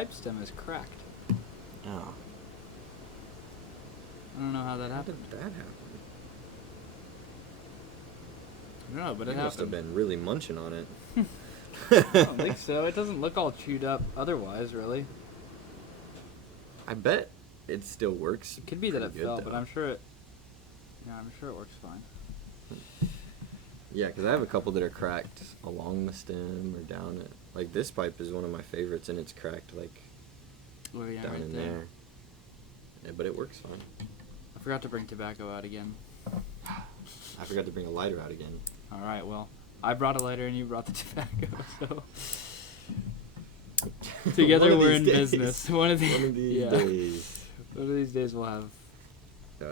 pipe stem is cracked. Oh. I don't know how that How happened. did that happen? I don't know, but You it must have happened. been really munching on it. I don't think so. It doesn't look all chewed up otherwise, really. I bet it still works. It could be that it pretty good, fell, though. but I'm sure it... Yeah, I'm sure it works fine. Yeah, because I have a couple that are cracked along the stem or down it. Like, this pipe is one of my favorites, and it's cracked, like, Oh, yeah, down right in there. there. Yeah, but it works fine. I forgot to bring tobacco out again. I forgot to bring a lighter out again. All right, well, I brought a lighter and you brought the tobacco, so... Together One of we're these in days. business. One of these Days. One of these days we'll have Yeah,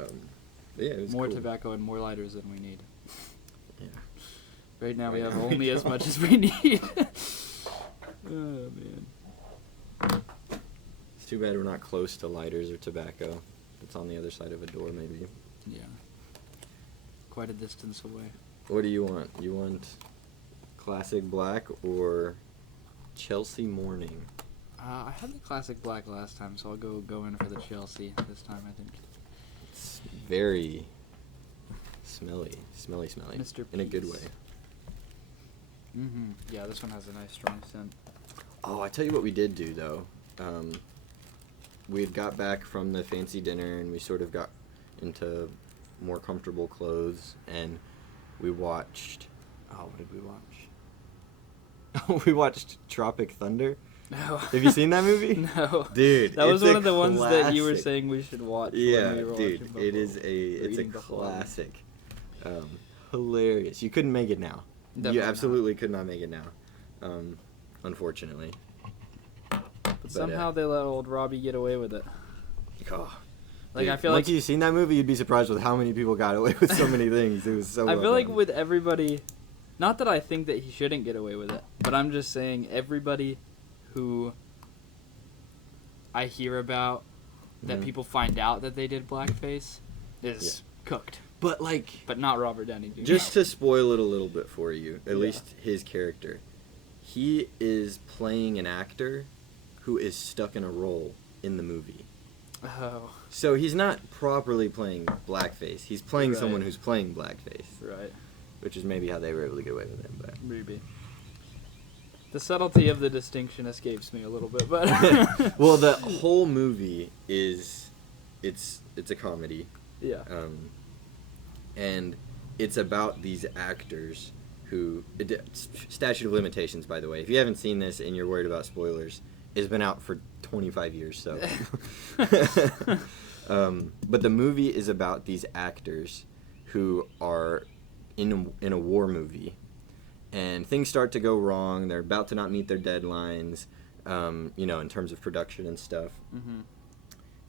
it was more cool. tobacco and more lighters than we need. Yeah. Right now we Right have now we only as don't. much as we need. Oh, man. It's too bad we're not close to lighters or tobacco. It's on the other side of a door, maybe. Yeah. Quite a distance away. What do you want? You want classic black or Chelsea morning? I had the classic black last time, so I'll go in for the Chelsea this time, I think. It's very smelly. Mr. In a good Peace. way. Mm-hmm. Yeah, this one has a nice strong scent. Oh, I tell you what we did do, though. We had got back from the fancy dinner, and we sort of got into more comfortable clothes, and we watched... Oh, what did we watch? We watched Tropic Thunder. No. Have you seen that movie? No. Dude, That was it's one a of the ones that you were classic. saying we should watch. Yeah, when we were dude, watching it is Buffalo. it's a Eating Buffalo. classic. Hilarious. You couldn't make it now. Definitely You not. absolutely could not make it now. Unfortunately. But somehow they let old Robbie get away with it. Oh, Like, dude, I feel once like you've seen that movie, you'd be surprised with how many people got away with so many things. It was so I well feel like done. with everybody, not that I think that he shouldn't get away with it, but I'm just saying everybody who I hear about that Mhm. people find out that they did blackface is cooked. But, like, But not Robert Downey Jr. just to spoil it a little bit for you, at Yeah. least his character, he is playing an actor who is stuck in a role in the movie. Oh, So he's not properly playing blackface. He's playing Right. someone who's playing blackface, right. which is maybe how they were able to get away with it. But Maybe. The subtlety of the distinction escapes me a little bit, but well, the whole movie is it's a comedy, yeah. and it's about these actors who statute of limitations, by the way. If you haven't seen this and you're worried about spoilers, it's been out for 25 years, so. But the movie is about these actors who are in a war movie, and things start to go wrong. They're about to not meet their deadlines, in terms of production and stuff. Mm-hmm.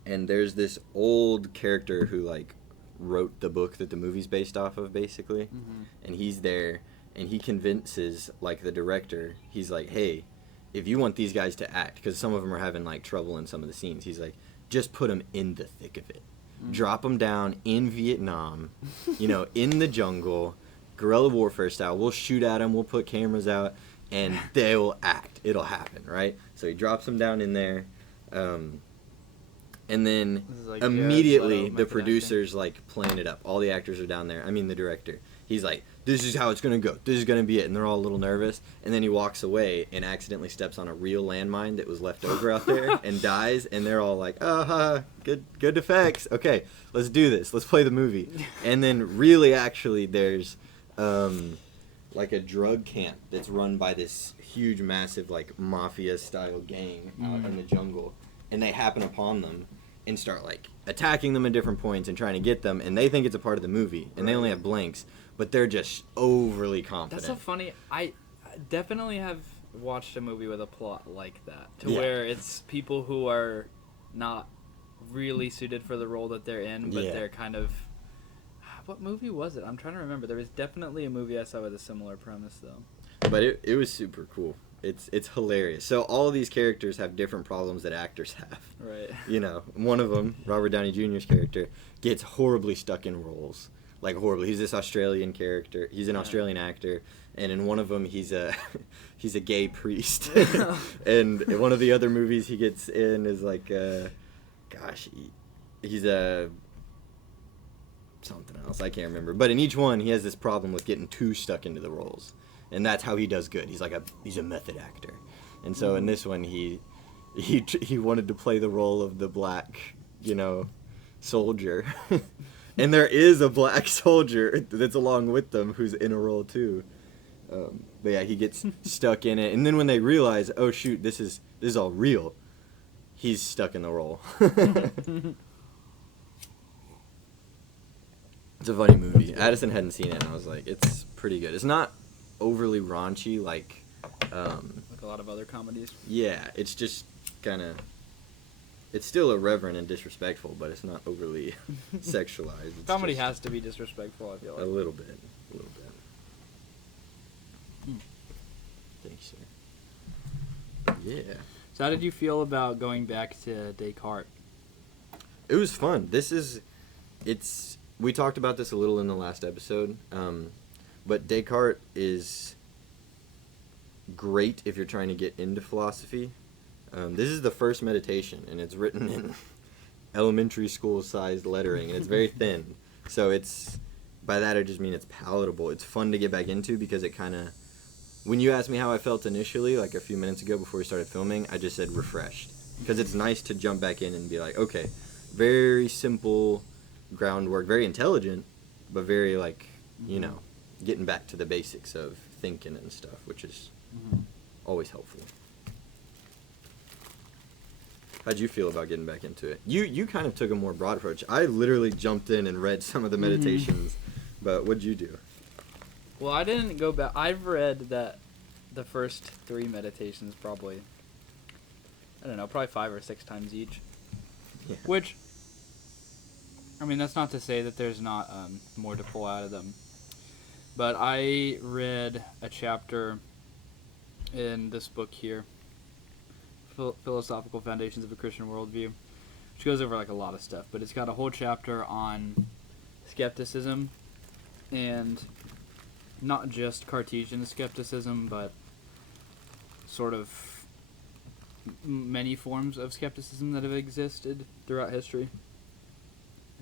And there's this old character who, like, wrote the book that the movie's based off of, basically. Mm-hmm. And he's there, and he convinces, like, the director. He's like, hey, if you want these guys to act, because some of them are having, like, trouble in some of the scenes, he's like, just put them in the thick of it. Mm. Drop them down in Vietnam, in the jungle, guerrilla warfare style. We'll shoot at them, we'll put cameras out, and they will act. It'll happen, right? So he drops them down in there, and then This is like Jared immediately Leto the method producer's like playing it up. All the actors are down there. I mean, the director. He's like, this is how it's going to go. This is going to be it. And they're all a little nervous. And then he walks away and accidentally steps on a real landmine that was left over out there and dies. And they're all like, good effects. Okay, let's do this. Let's play the movie. And then really actually there's like a drug camp that's run by this huge, massive, like, mafia-style gang out in the jungle. And they happen upon them and start, like, attacking them at different points and trying to get them. And they think it's a part of the movie. And they only have blanks. But they're just overly confident. That's so funny. I definitely have watched a movie with a plot like that, to Yeah. where it's people who are not really suited for the role that they're in, but Yeah. they're kind of... What movie was it? I'm trying to remember. There was definitely a movie I saw with a similar premise, though. But it was super cool. It's hilarious. So all of these characters have different problems that actors have. Right. One of them, Robert Downey Jr.'s character, gets horribly stuck in roles. Like, horribly. He's this Australian character. He's an Australian actor and in one of them he's a he's a gay priest, and in one of the other movies he gets in is like he's a something else, I can't remember, but in each one he has this problem with getting too stuck into the roles, and that's how he does good. He's a method actor, and so in this one he wanted to play the role of the black, soldier. And there is a black soldier that's along with them who's in a role too. But yeah, he gets stuck in it, and then when they realize, oh shoot, this is all real, he's stuck in the role. It's a funny movie. Addison hadn't seen it, and I was like, it's pretty good. It's not overly raunchy like like a lot of other comedies. Yeah, it's just kind of. It's still irreverent and disrespectful, but it's not overly sexualized. It's Comedy has to be disrespectful, I feel like. A little bit. Thanks, sir. Yeah. So how did you feel about going back to Descartes? It was fun. We talked about this a little in the last episode, but Descartes is great if you're trying to get into philosophy. This is the first meditation, and it's written in elementary school-sized lettering, and it's very thin. So by that I just mean it's palatable. It's fun to get back into because it kind of, when you asked me how I felt initially, like a few minutes ago before we started filming, I just said refreshed. Because it's nice to jump back in and be like, okay, very simple groundwork, very intelligent, but very getting back to the basics of thinking and stuff, which is always helpful. How'd you feel about getting back into it? You kind of took a more broad approach. I literally jumped in and read some of the meditations, but what'd you do? Well, I didn't go back. I've read that the first 3 meditations probably, I don't know, probably 5 or 6 times each. Yeah. Which, I mean, that's not to say that there's not more to pull out of them. But I read a chapter in this book here, Philosophical Foundations of a Christian Worldview, which goes over like a lot of stuff, but it's got a whole chapter on skepticism, and not just Cartesian skepticism, but sort of many forms of skepticism that have existed throughout history.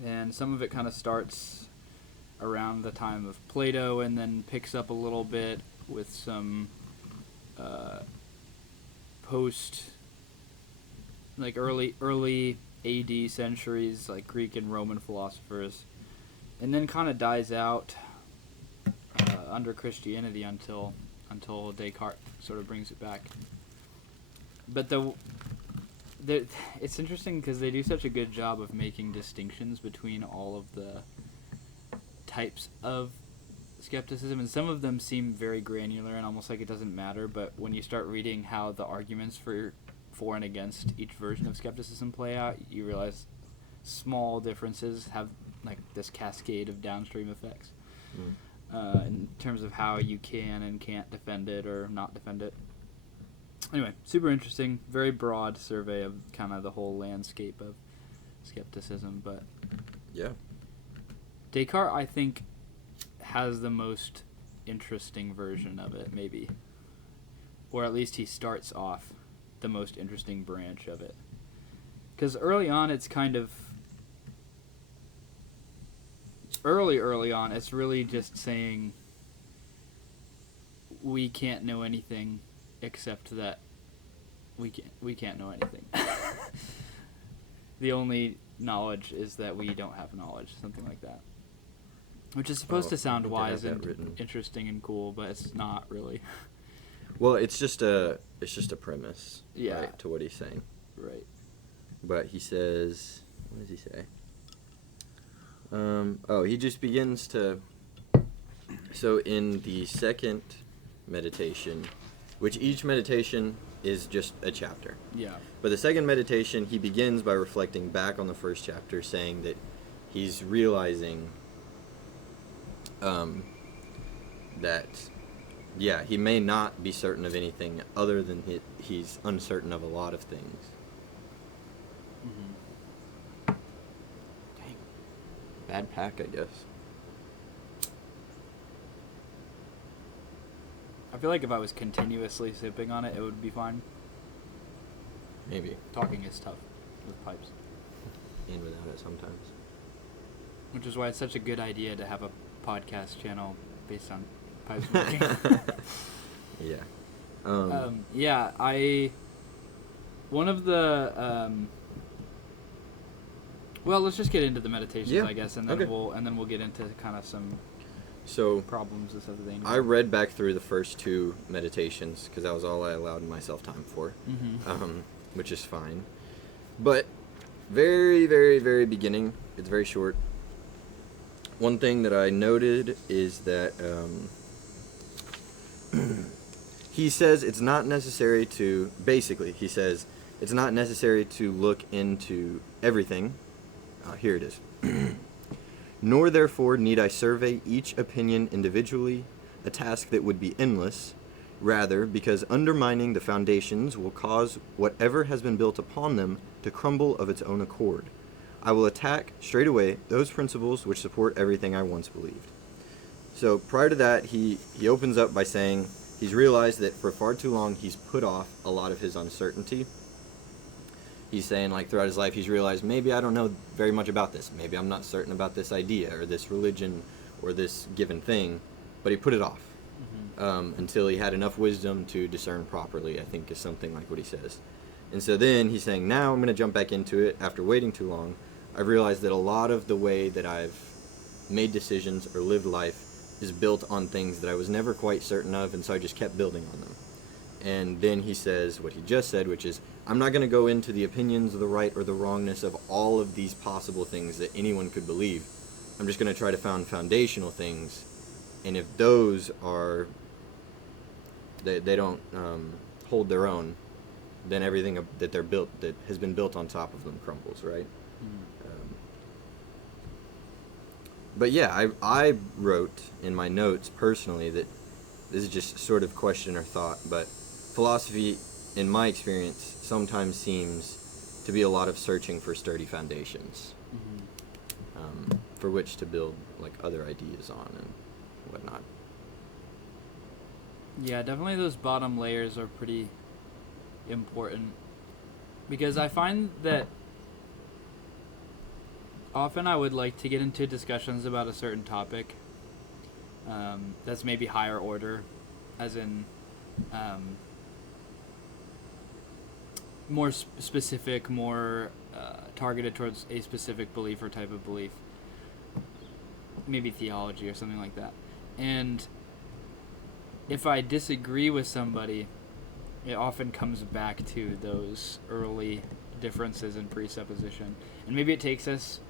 And some of it kind of starts around the time of Plato and then picks up a little bit with some early AD centuries, like Greek and Roman philosophers, and then kind of dies out under Christianity until Descartes sort of brings it back. But it's interesting because they do such a good job of making distinctions between all of the types of skepticism, and some of them seem very granular and almost like it doesn't matter, but when you start reading how the arguments for and against each version of skepticism play out, you realize small differences have like this cascade of downstream effects in terms of how you can and can't defend it or not defend it. Anyway, super interesting, very broad survey of kind of the whole landscape of skepticism, but yeah, Descartes, I think, has the most interesting version of it, maybe, or at least he starts off the most interesting branch of it, because early on it's really just saying we can't know anything except that we can't know anything. The only knowledge is that we don't have knowledge, something like that, which is supposed to sound wise and interesting and cool, but it's not really. Well, it's just a premise, yeah, right, to what he's saying. Right. But he says, what does he say? He just begins to. So in the second meditation, which each meditation is just a chapter. Yeah. But the second meditation, he begins by reflecting back on the first chapter, saying that he's realizing that, yeah, he may not be certain of anything other than he's uncertain of a lot of things. Mm-hmm. Dang. Bad pack, I guess. I feel like if I was continuously sipping on it, it would be fine. Maybe. Talking is tough with pipes. And without it sometimes. Which is why it's such a good idea to have a podcast channel based on pipe smoking. Yeah. One of the well, let's just get into the meditations, I guess, and then we'll get into kind of some problems and stuff that they need. I read back through the first 2 meditations because that was all I allowed myself time for, which is fine. But very, very, very beginning, it's very short. One thing that I noted is that he says it's not necessary to, basically, he says it's not necessary to look into everything. Here it is. Nor therefore need I survey each opinion individually, a task that would be endless. Rather, because undermining the foundations will cause whatever has been built upon them to crumble of its own accord. I will attack straight away those principles which support everything I once believed. So prior to that, he opens up by saying he's realized that for far too long he's put off a lot of his uncertainty. He's saying, like, throughout his life, he's realized, maybe I don't know very much about this. Maybe I'm not certain about this idea or this religion or this given thing, but he put it off until he had enough wisdom to discern properly, I think is something like what he says. And so then he's saying, now I'm going to jump back into it after waiting too long. I've realized that a lot of the way that I've made decisions or lived life is built on things that I was never quite certain of, and so I just kept building on them. And then he says what he just said, which is, I'm not going to go into the opinions of the right or the wrongness of all of these possible things that anyone could believe. I'm just going to try to find foundational things, and if those are, they don't hold their own, then everything that they're built, that has been built on top of them, crumbles, right? But yeah, I wrote in my notes personally that this is just sort of question or thought, but philosophy, in my experience, sometimes seems to be a lot of searching for sturdy foundations, for which to build like other ideas on and whatnot. Yeah, definitely those bottom layers are pretty important, because I find that often I would like to get into discussions about a certain topic that's maybe higher order, as in more specific, more targeted towards a specific belief or type of belief, maybe theology or something like that. And if I disagree with somebody, it often comes back to those early differences in presupposition. And maybe it takes us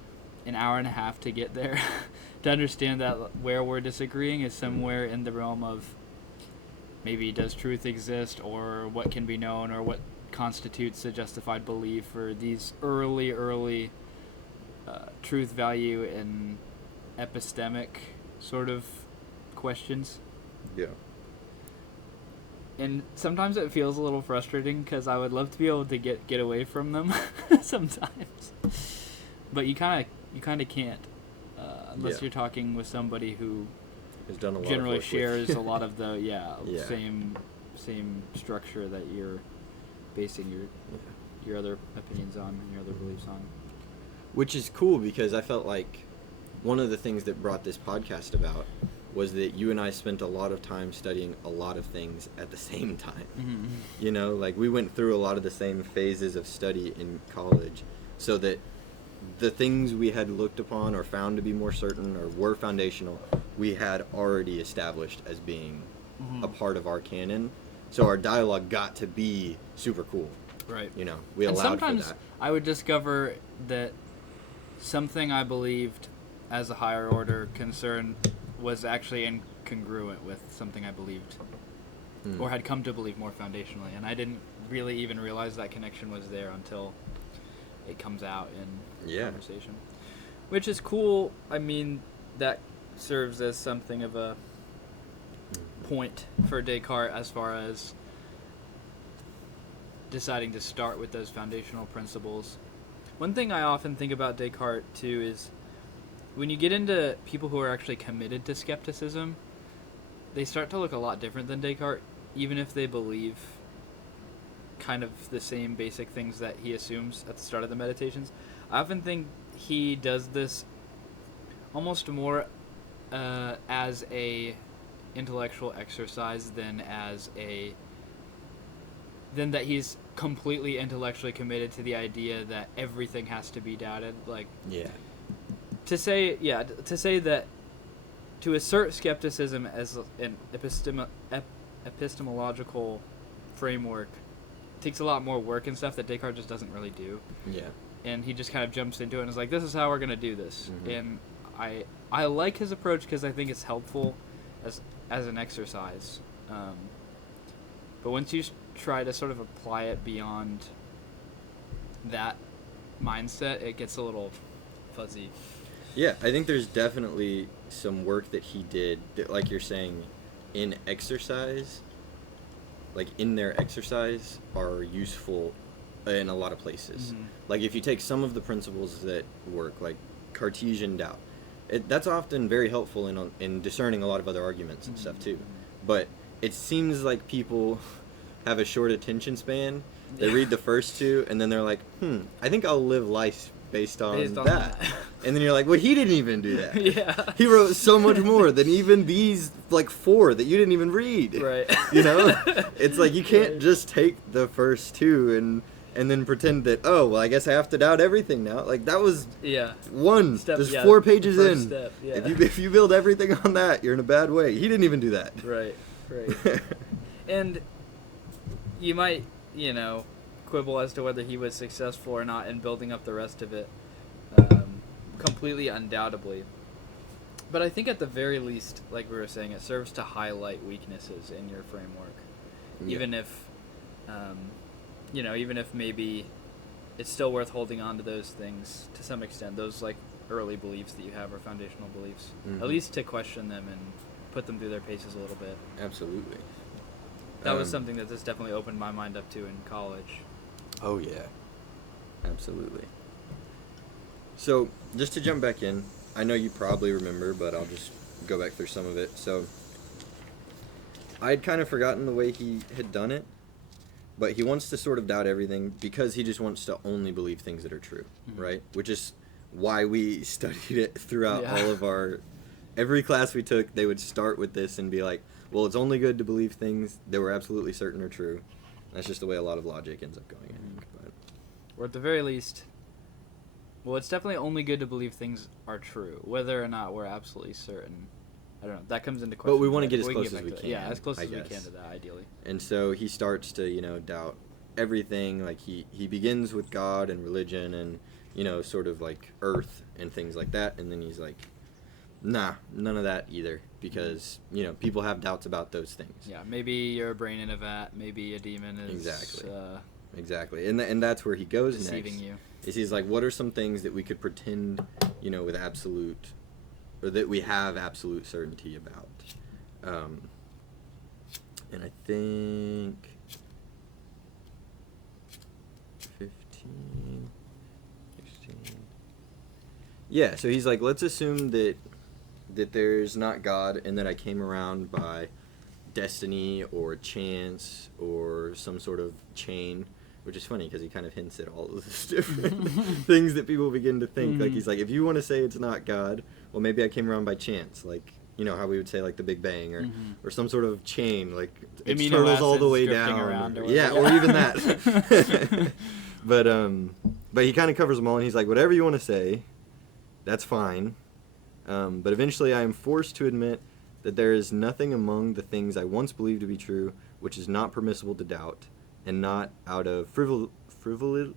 an hour and a half to get there to understand that where we're disagreeing is somewhere in the realm of maybe does truth exist, or what can be known, or what constitutes a justified belief, or these early truth value and epistemic sort of questions. Yeah. And sometimes it feels a little frustrating because I would love to be able to get away from them sometimes, but you kind of can't unless you're talking with somebody who has done a lot generally of shares a lot of the same structure that you're basing your other opinions on and your other beliefs on. Which is cool, because I felt like one of the things that brought this podcast about was that you and I spent a lot of time studying a lot of things at the same time. Mm-hmm. You know, like we went through a lot of the same phases of study in college, so that the things we had looked upon or found to be more certain or were foundational, we had already established as being a part of our canon. So our dialogue got to be super cool. Right. You know, we allowed for that. And sometimes I would discover that something I believed as a higher order concern was actually incongruent with something I believed or had come to believe more foundationally. And I didn't really even realize that connection was there until it comes out in conversation. Which is cool. I mean, that serves as something of a point for Descartes as far as deciding to start with those foundational principles. One thing I often think about Descartes too is when you get into people who are actually committed to skepticism, they start to look a lot different than Descartes, even if they believe kind of the same basic things that he assumes at the start of the meditations. I often think he does this almost more as a intellectual exercise than that he's completely intellectually committed to the idea that everything has to be doubted. Like, to say that to assert skepticism as an epistemological framework takes a lot more work and stuff that Descartes just doesn't really do. Yeah. And he just kind of jumps into it and is like, this is how we're going to do this. Mm-hmm. And I like his approach because I think it's helpful as an exercise. But once you try to sort of apply it beyond that mindset, it gets a little fuzzy. Yeah, I think there's definitely some work that he did that, like you're saying, in exercise, like in their exercise, are useful in a lot of places. Mm-hmm. Like if you take some of the principles that work, like Cartesian doubt, that's often very helpful in discerning a lot of other arguments and stuff too. But it seems like people have a short attention span. They read the first two and then they're like, I think I'll live life based on that. And then you're like, well, he didn't even do that. Yeah. He wrote so much more than even these, like, 4 that you didn't even read. Right. You know? It's like you can't just take the first 2 and then pretend that, oh, well, I guess I have to doubt everything now. Like, that was one. Step, There's 4 pages in. Step, yeah. If you build everything on that, you're in a bad way. He didn't even do that. Right. And you might, quibble as to whether he was successful or not in building up the rest of it, completely undoubtedly. But I think at the very least, like we were saying, it serves to highlight weaknesses in your framework. Yeah. Even if maybe it's still worth holding on to those things to some extent, those like early beliefs that you have or foundational beliefs, at least to question them and put them through their paces a little bit. Absolutely. That was something that this definitely opened my mind up to in college. Oh, yeah. Absolutely. So, just to jump back in, I know you probably remember, but I'll just go back through some of it. So, I'd kind of forgotten the way he had done it, but he wants to sort of doubt everything because he just wants to only believe things that are true, right? Which is why we studied it throughout all of our... Every class we took, they would start with this and be like, well, it's only good to believe things that we're absolutely certain are true. That's just the way a lot of logic ends up going, I think. But. Or at the very least, well, it's definitely only good to believe things are true, whether or not we're absolutely certain. I don't know. That comes into question. But we want to get as close as we can. Yeah, as close as we can to that, ideally. And so he starts to, doubt everything. Like, he begins with God and religion and, sort of like earth and things like that. And then he's like, nah, none of that either, because, people have doubts about those things. Yeah, maybe you're a brain in a vat, maybe a demon is... Exactly. And that's where he goes deceiving next. You. Is he's like, what are some things that we could pretend, with absolute, or that we have absolute certainty about? And I think 15, 16... Yeah, so he's like, let's assume that there's not God and that I came around by destiny or chance or some sort of chain, which is funny because he kind of hints at all of these different things that people begin to think. Like, he's like, if you want to say it's not God, well, maybe I came around by chance, like, how we would say, like, the Big Bang or some sort of chain, like externals all the way down. Or even that. But he kind of covers them all, and he's like, whatever you want to say, that's fine. But eventually I am forced to admit that there is nothing among the things I once believed to be true which is not permissible to doubt, and not out of frivolity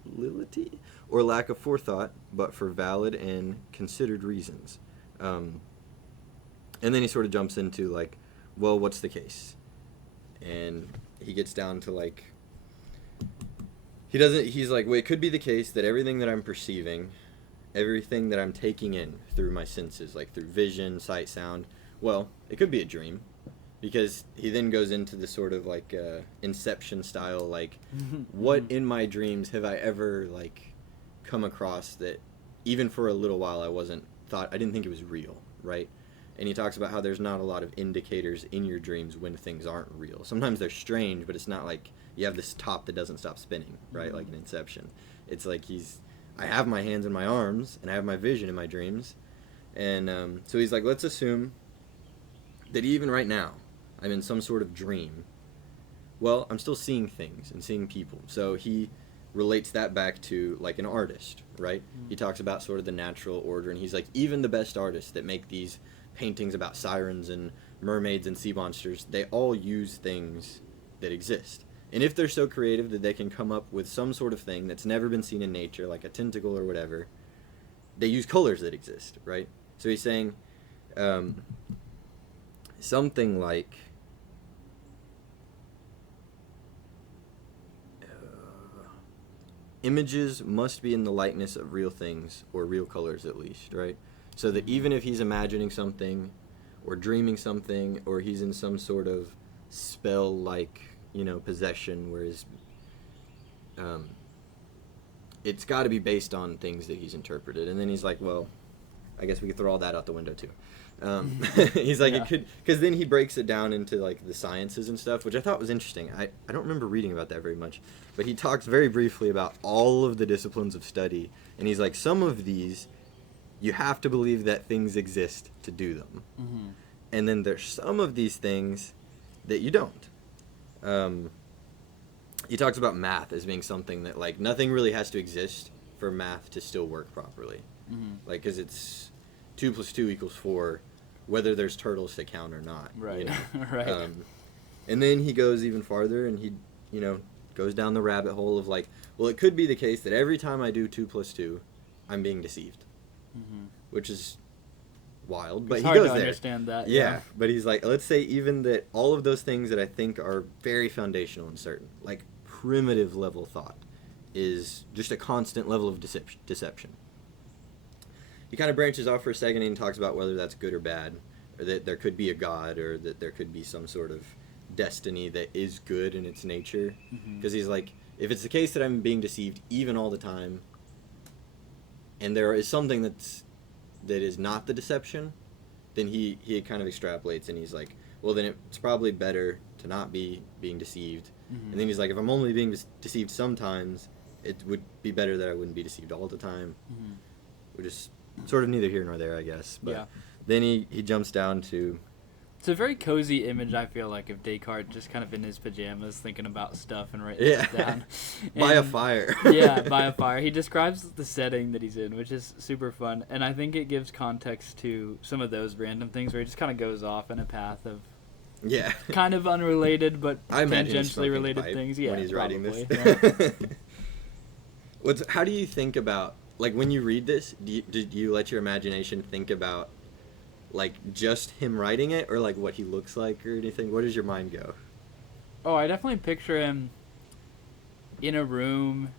or lack of forethought, but for valid and considered reasons. And then he sort of jumps into, like, well, what's the case? And he gets down to, like, he's like, well, it could be the case that everything that I'm perceiving, everything that I'm taking in through my senses, like through vision, sight, sound, well, it could be a dream. Because he then goes into the sort of, like, Inception style, like, what in my dreams have I ever, like, come across that even for a little while I didn't think it was real, right? And he talks about how there's not a lot of indicators in your dreams when things aren't real. Sometimes they're strange, but it's not like you have this top that doesn't stop spinning, right? Mm-hmm. Like in Inception. It's like I have my hands and my arms, and I have my vision in my dreams. And so he's like, let's assume that even right now, I'm in some sort of dream. Well, I'm still seeing things and seeing people. So he relates that back to like an artist, right? Mm-hmm. He talks about sort of the natural order, and he's like, even the best artists that make these paintings about sirens and mermaids and sea monsters, they all use things that exist. And if they're so creative that they can come up with some sort of thing that's never been seen in nature, like a tentacle or whatever, they use colors that exist, right? So he's saying something like, images must be in the likeness of real things, or real colors at least, right? So that even if he's imagining something or dreaming something, or he's in some sort of spell-like, possession, whereas it's got to be based on things that he's interpreted. And then he's like, well, I guess we could throw all that out the window too. He's like, yeah. It could, because then he breaks it down into like the sciences and stuff, which I thought was interesting. I don't remember reading about that very much, but he talks very briefly about all of the disciplines of study, and he's like, some of these you have to believe that things exist to do them. Mm-hmm. And then there's some of these things that you don't. He talks about math as being something that, like, nothing really has to exist for math to still work properly. Mm-hmm. Like, because it's 2 + 2 = 4, whether there's turtles to count or not. Right, right. And then he goes even farther, and he, goes down the rabbit hole of, like, well, it could be the case that every time I do 2 + 2, I'm being deceived. Mm-hmm. Which is wild, but it's he hard goes to there. Understand that. Yeah, but he's like, let's say even that all of those things that I think are very foundational and certain, like primitive level thought, is just a constant level of deception. He kind of branches off for a second and talks about whether that's good or bad, or that there could be a god, or that there could be some sort of destiny that is good in its nature. Because he's like, if it's the case that I'm being deceived even all the time, and there is something that is not the deception, then he kind of extrapolates, and he's like, well, then it's probably better to not be being deceived. And then he's like, if I'm only being deceived sometimes, it would be better that I wouldn't be deceived all the time. Which is sort of neither here nor there, I guess. But yeah. Then he jumps down to... It's a very cozy image, I feel like, of Descartes just kind of in his pajamas thinking about stuff and writing it down. By a fire. Yeah, by a fire. He describes the setting that he's in, which is super fun. And I think it gives context to some of those random things where he just kind of goes off in a path of kind of unrelated but tangentially related things. Yeah, when he's probably, writing this. Yeah. How do you think about, like, when you read this, do you let your imagination think about, like, just him writing it, or like what he looks like or anything? Where does your mind go? Oh, I definitely picture him in a room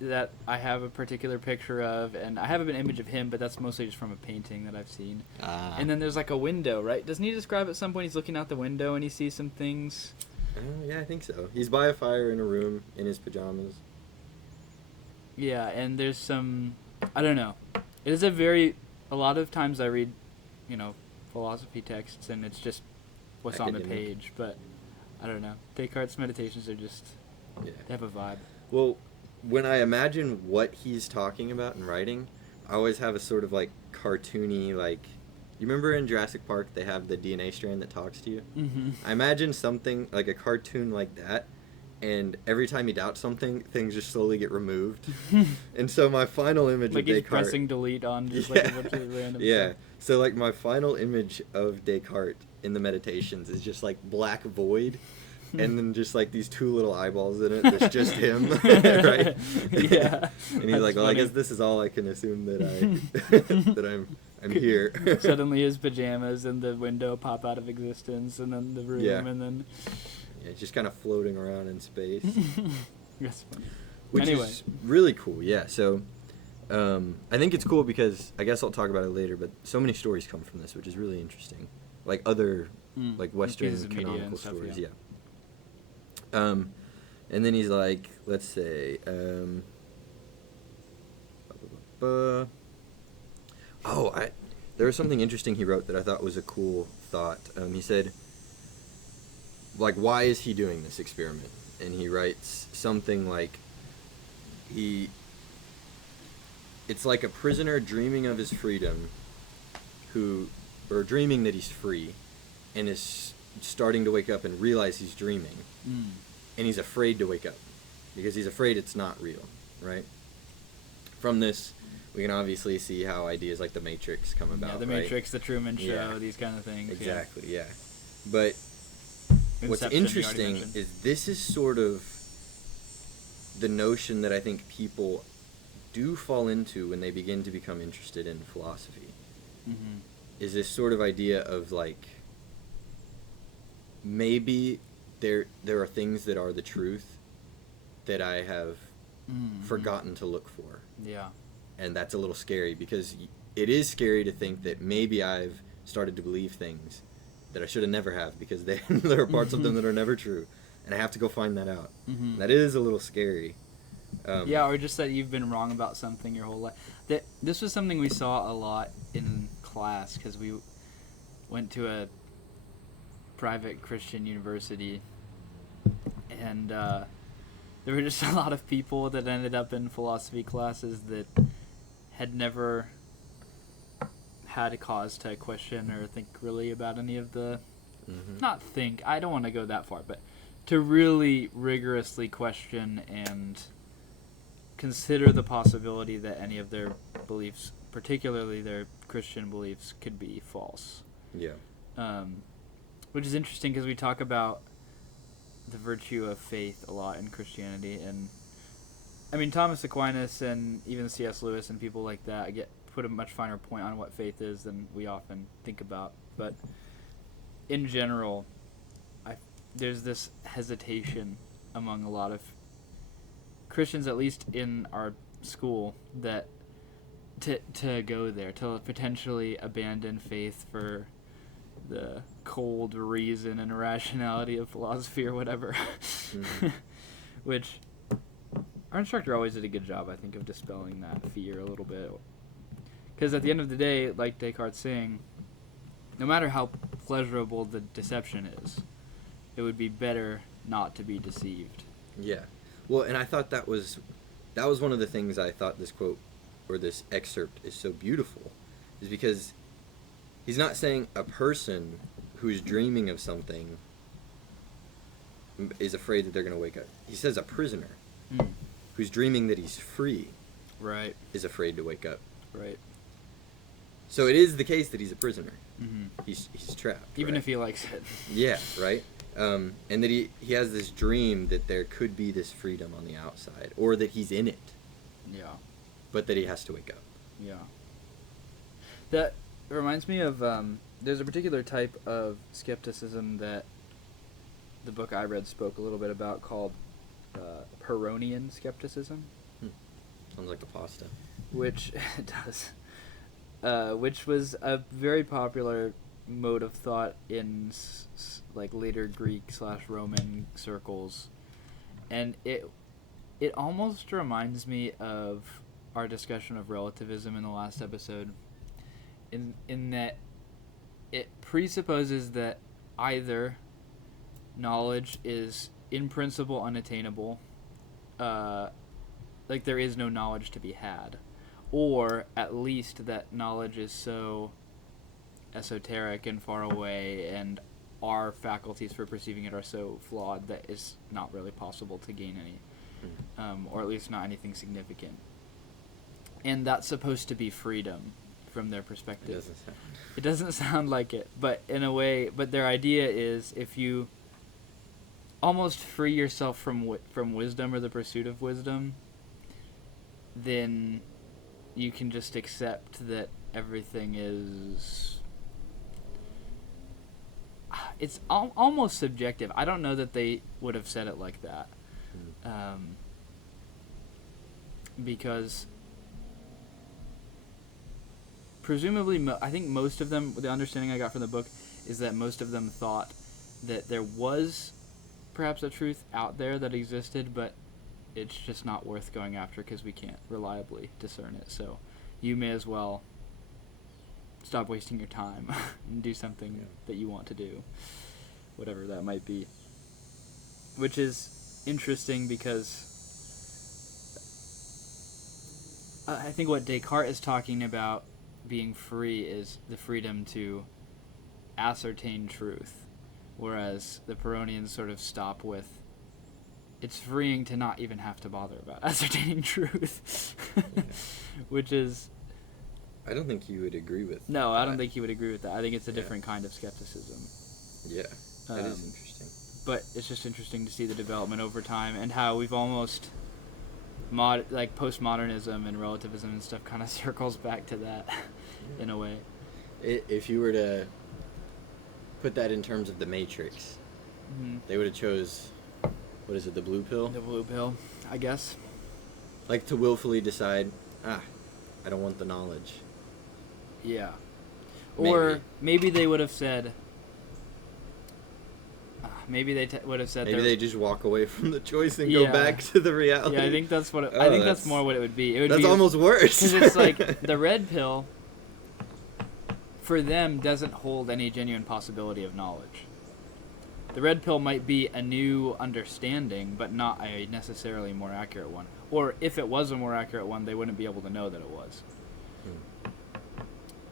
that I have a particular picture of, and I have an image of him, but that's mostly just from a painting that I've seen. And then there's like a window, right? Doesn't he describe at some point he's looking out the window and he sees some things? Yeah, I think so. He's by a fire in a room in his pajamas. Yeah, and there's some, I don't know. It is a lot of times I read, philosophy texts, and it's just what's on the page, but I don't know. Descartes' meditations are just, they have a vibe. Well, when I imagine what he's talking about in writing, I always have a sort of, like, cartoony, like, you remember in Jurassic Park they have the DNA strand that talks to you? Mm-hmm. I imagine something, like a cartoon like that, and every time he doubts something, things just slowly get removed. And so my final image of Descartes... Like he's pressing delete on just like a bunch of random stuff. So like my final image of Descartes in the Meditations is just like black void, and then just like these 2 little eyeballs in it that's just him, right? Yeah. And he's like, well, funny. I guess this is all I can assume that I'm here. Suddenly his pajamas and the window pop out of existence, and then the room, and then... Yeah, it's just kind of floating around in space. That's funny. Which is really cool, yeah. So, I think it's cool because, I guess I'll talk about it later, but so many stories come from this, which is really interesting. Like other, like Western canonical stories, yeah. And then he's like, let's say, there was something interesting he wrote that I thought was a cool thought. He said, like, why is he doing this experiment? And he writes something like, it's like a prisoner dreaming of his freedom, or dreaming that he's free, and is starting to wake up and realize he's dreaming, and he's afraid to wake up, because he's afraid it's not real, right? From this, we can obviously see how ideas like the Matrix come about, the right? Matrix, the Truman Show, these kind of things. Exactly, yeah. But what's Inception, interesting is this is sort of the notion that I think people do fall into when they begin to become interested in philosophy. Mm-hmm. Is this sort of idea of, like, maybe there are things that are the truth that I have forgotten to look for. Yeah. And that's a little scary, because it is scary to think that maybe I've started to believe things that I should have never have, because there are parts of them that are never true, and I have to go find that out. Mm-hmm. That is a little scary. Or just that you've been wrong about something your whole life. This was something we saw a lot in class, because we went to a private Christian university, and there were just a lot of people that ended up in philosophy classes that had never had a cause to question or think really about any of the... Not think, I don't want to go that far, but to really rigorously question and consider the possibility that any of their beliefs, particularly their Christian beliefs, could be false. Yeah. Which is interesting, because we talk about the virtue of faith a lot in Christianity, and I mean Thomas Aquinas and even C.S. Lewis and people like that put a much finer point on what faith is than we often think about. But in general, there's this hesitation among a lot of Christians, at least in our school, that to go there, to potentially abandon faith for the cold reason and irrationality of philosophy or whatever. Which our instructor always did a good job, I think, of dispelling that fear a little bit. Because at the end of the day, like Descartes saying, no matter how pleasurable the deception is, it would be better not to be deceived. Yeah. Well, and I thought that was one of the things I thought this quote, or this excerpt, is so beautiful, is because he's not saying a person who's dreaming of something is afraid that they're going to wake up. He says a prisoner who's dreaming that he's free is afraid to wake up. Right. So it is the case that he's a prisoner. Mm-hmm. He's trapped. Even if he likes it. Yeah, right? And that he has this dream that there could be this freedom on the outside, or that he's in it. Yeah. But that he has to wake up. Yeah. That reminds me of, there's a particular type of skepticism that the book I read spoke a little bit about, called Pyrrhonian skepticism. Sounds like a pasta. Which it does. Which was a very popular mode of thought in like later Greek/Roman circles, and it almost reminds me of our discussion of relativism in the last episode, in that it presupposes that either knowledge is in principle unattainable, like there is no knowledge to be had, or at least that knowledge is so esoteric and far away, and our faculties for perceiving it are so flawed that it's not really possible to gain any, or at least not anything significant. And that's supposed to be freedom from their perspective. It doesn't sound like it, but in a way, but their idea is if you almost free yourself from wisdom or the pursuit of wisdom, then you can just accept that everything is... It's almost subjective. I don't know that they would have said it like that. Because presumably, I think most of them, the understanding I got from the book is that most of them thought that there was perhaps a truth out there that existed, but it's just not worth going after because we can't reliably discern it. So you may as well stop wasting your time and do something that you want to do, whatever that might be. Which is interesting because I think what Descartes is talking about being free is the freedom to ascertain truth, whereas the Pyrrhonians sort of stop with it's freeing to not even have to bother about ascertaining truth, which is... I don't think you would agree with No, that. I don't think he would agree with that. I think it's a different kind of skepticism. Yeah, that is interesting. But it's just interesting to see the development over time and how we've almost... postmodernism and relativism and stuff kind of circles back to that in a way. If you were to put that in terms of the Matrix, they would have chose, what is it, the blue pill? The blue pill, I guess. Like to willfully decide, I don't want the knowledge. Yeah. Or maybe they would have said... Maybe they would have said... Maybe they just walk away from the choice and go back to the reality. Yeah, I think that's what... I think that's more what it would be. It would that's be almost worse. Because it's like, the red pill, for them, doesn't hold any genuine possibility of knowledge. The red pill might be a new understanding, but not a necessarily more accurate one. Or if it was a more accurate one, they wouldn't be able to know that it was.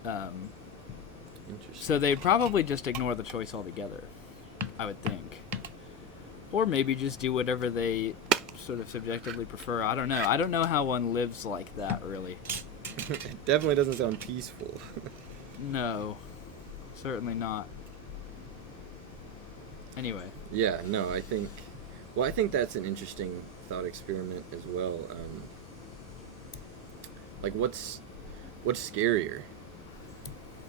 Interesting. So they'd probably just ignore the choice altogether, I would think. Or maybe just do whatever they sort of subjectively prefer. I don't know. I don't know how one lives like that, really. It definitely doesn't sound peaceful. No. Certainly not. Anyway. Yeah, no, I think that's an interesting thought experiment as well. Like, what's scarier?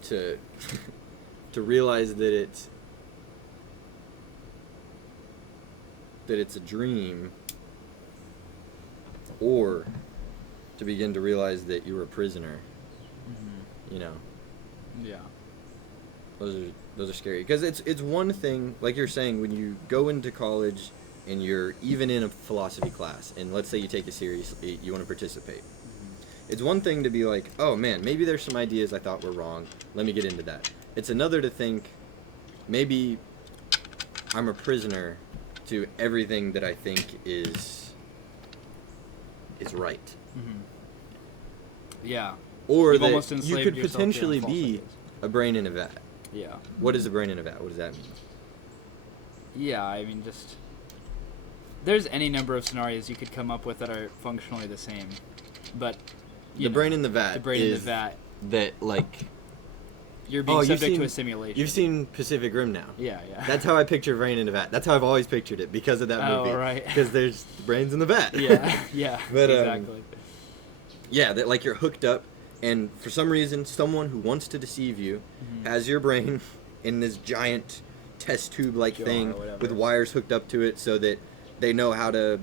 To realize that it's a dream, or to begin to realize that you're a prisoner. You know. Yeah. Those are scary, because it's one thing, like you're saying, when you go into college and you're even in a philosophy class, and let's say you take it seriously, you want to participate. It's one thing to be like, oh man, maybe there's some ideas I thought were wrong, let me get into that. It's another to think, maybe I'm a prisoner to everything that I think is right. Yeah. Or You've that almost you enslaved could yourself to potentially false be ideas. a brain in a vat. Yeah. What is a brain in a vat? What does that mean? Yeah, I mean, just... There's any number of scenarios you could come up with that are functionally the same. But, The brain in the vat The brain in the is vat. that, like... You're being subject to a simulation. You've seen Pacific Rim now. Yeah. That's how I picture brain in a vat. That's how I've always pictured it, because of that movie. Oh, right. Because there's brains in the vat. Yeah, But, exactly. Yeah, that like you're hooked up, and for some reason, someone who wants to deceive you has your brain in this giant test tube-like Jar thing or whatever. with wires hooked up to it, so that they know how to,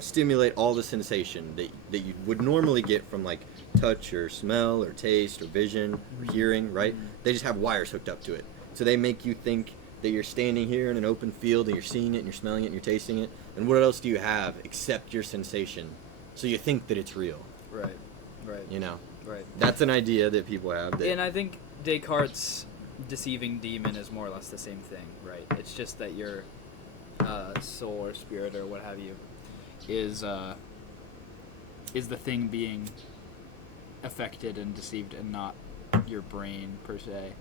stimulate all the sensation that you would normally get from like touch or smell or taste or vision or hearing, right? They just have wires hooked up to it. So they make you think that you're standing here in an open field and you're seeing it and you're smelling it and you're tasting it. And what else do you have except your sensation? So you think that it's real. Right. Right. That's an idea that people have. And I think Descartes' deceiving demon is more or less the same thing, right? It's just that your soul or spirit or what have you is the thing being affected and deceived, and not your brain per se.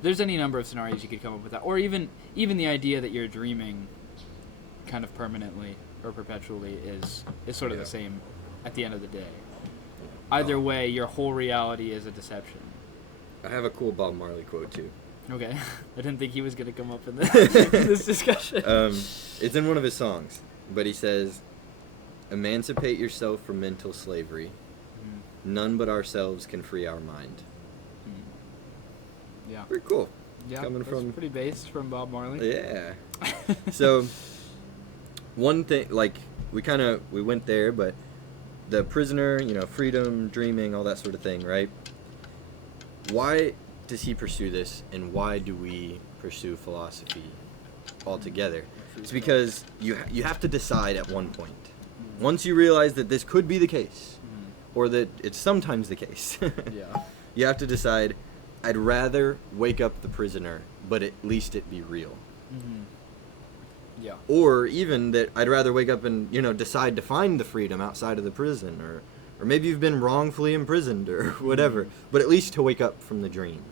There's any number of scenarios you could come up with that, or even the idea that you're dreaming kind of permanently or perpetually is sort of the same at the end of the day. Either way, your whole reality is a deception. I have a cool Bob Marley quote too. Okay. I didn't think he was going to come up in this discussion. It's in one of his songs, but he says, "Emancipate yourself from mental slavery. None but ourselves can free our mind." Yeah. Pretty cool. Yeah, Coming that's from pretty based from Bob Marley. Yeah. So, one thing, like, we went there, but the prisoner, freedom, dreaming, all that sort of thing, right? Why does he pursue this, and why do we pursue philosophy altogether? It's because you have to decide at one point. Once you realize that this could be the case, or that it's sometimes the case, Yeah. you have to decide, I'd rather wake up the prisoner, but at least it be real. Mm-hmm. Yeah. Or even that I'd rather wake up and, decide to find the freedom outside of the prison, or maybe you've been wrongfully imprisoned or whatever, but at least to wake up from the dream.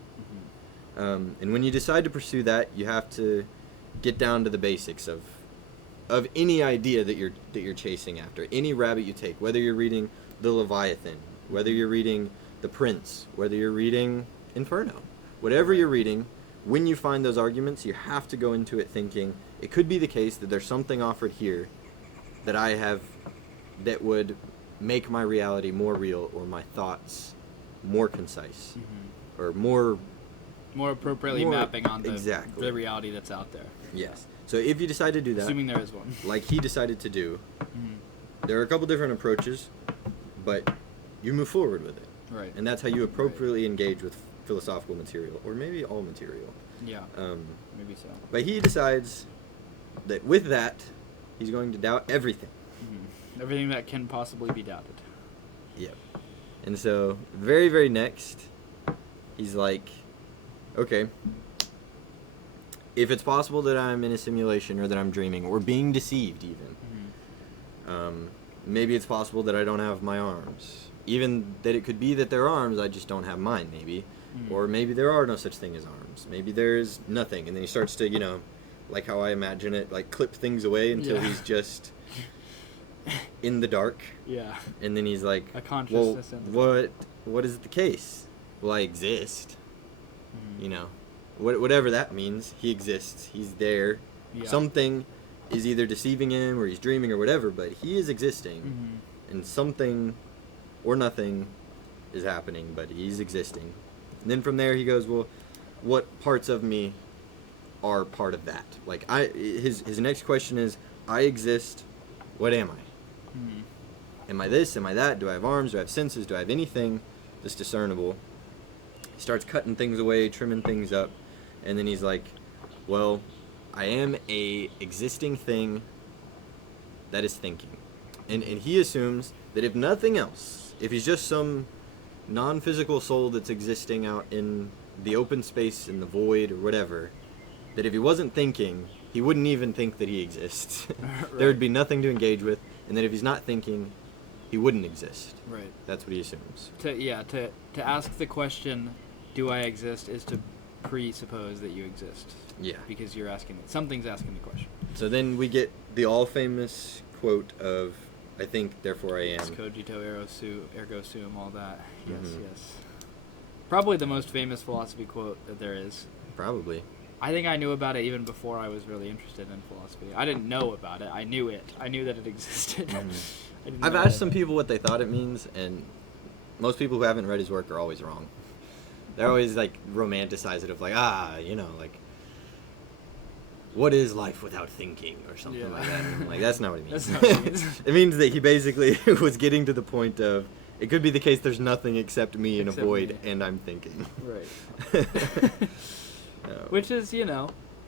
Mm-hmm. And when you decide to pursue that, you have to get down to the basics of any idea that you're chasing after, any rabbit you take, whether you're reading The Leviathan, whether you're reading The Prince, whether you're reading Inferno, whatever you're reading. When you find those arguments, you have to go into it thinking, it could be the case that there's something offered here that I have that would make my reality more real, or my thoughts more concise, Mm-hmm. or more appropriately mapping on the exactly. reality that's out there. Yes. So if you decide to do that, Assuming there is one. like he decided to do, Mm-hmm. there are a couple different approaches, but you move forward with it. Right. And that's how you appropriately engage with philosophical material, or maybe all material. Yeah. Maybe so. But he decides that with that, he's going to doubt everything. Mm-hmm. Everything that can possibly be doubted. Yep. And so, very, very next, he's like, okay, if it's possible that I'm in a simulation, or that I'm dreaming, or being deceived even, maybe it's possible that I don't have my arms. Even that it could be that there are arms, I just don't have mine, maybe. Or maybe there are no such thing as arms. Maybe there's nothing. And then he starts to, like how I imagine it, like clip things away until he's just in the dark. Yeah. And then he's like, a consciousness in the what is the case? Well, I exist. Mm-hmm. Whatever that means, he exists. He's there. Yeah. Something is either deceiving him, or he's dreaming, or whatever, but he is existing. Mm-hmm. And something or nothing is happening, but he's existing. And then from there he goes, well, what parts of me are part of that? Like, his next question is, I exist, what am I? Mm-hmm. Am I this? Am I that? Do I have arms? Do I have senses? Do I have anything that's discernible? He starts cutting things away, trimming things up, and then he's like, well, I am a existing thing that is thinking. And he assumes that if nothing else, if he's just some non-physical soul that's existing out in the open space, in the void, or whatever, that if he wasn't thinking, he wouldn't even think that he exists. Right. There would be nothing to engage with, and that if he's not thinking, he wouldn't exist. Right. That's what he assumes. To ask the question, do I exist, is to presuppose that you exist. Yeah. Because you're asking, something's asking the question. So then we get the all-famous quote of, I think, therefore I am. Ex cogito ergo sum, all that. Yes, Mhm. yes. Probably the most famous philosophy quote that there is. Probably. I think I knew about it even before I was really interested in philosophy. I didn't know about it. I knew it. I knew that it existed. I've asked some people what they thought it means, and most people who haven't read his work are always wrong. They're always, like, romanticize it of, like, like, what is life without thinking, or something like that. And I'm like, that's not what it means. That's not what it means. It means that he basically was getting to the point of, it could be the case there's nothing except me in a Except void, me. and I'm thinking. Right. Which is,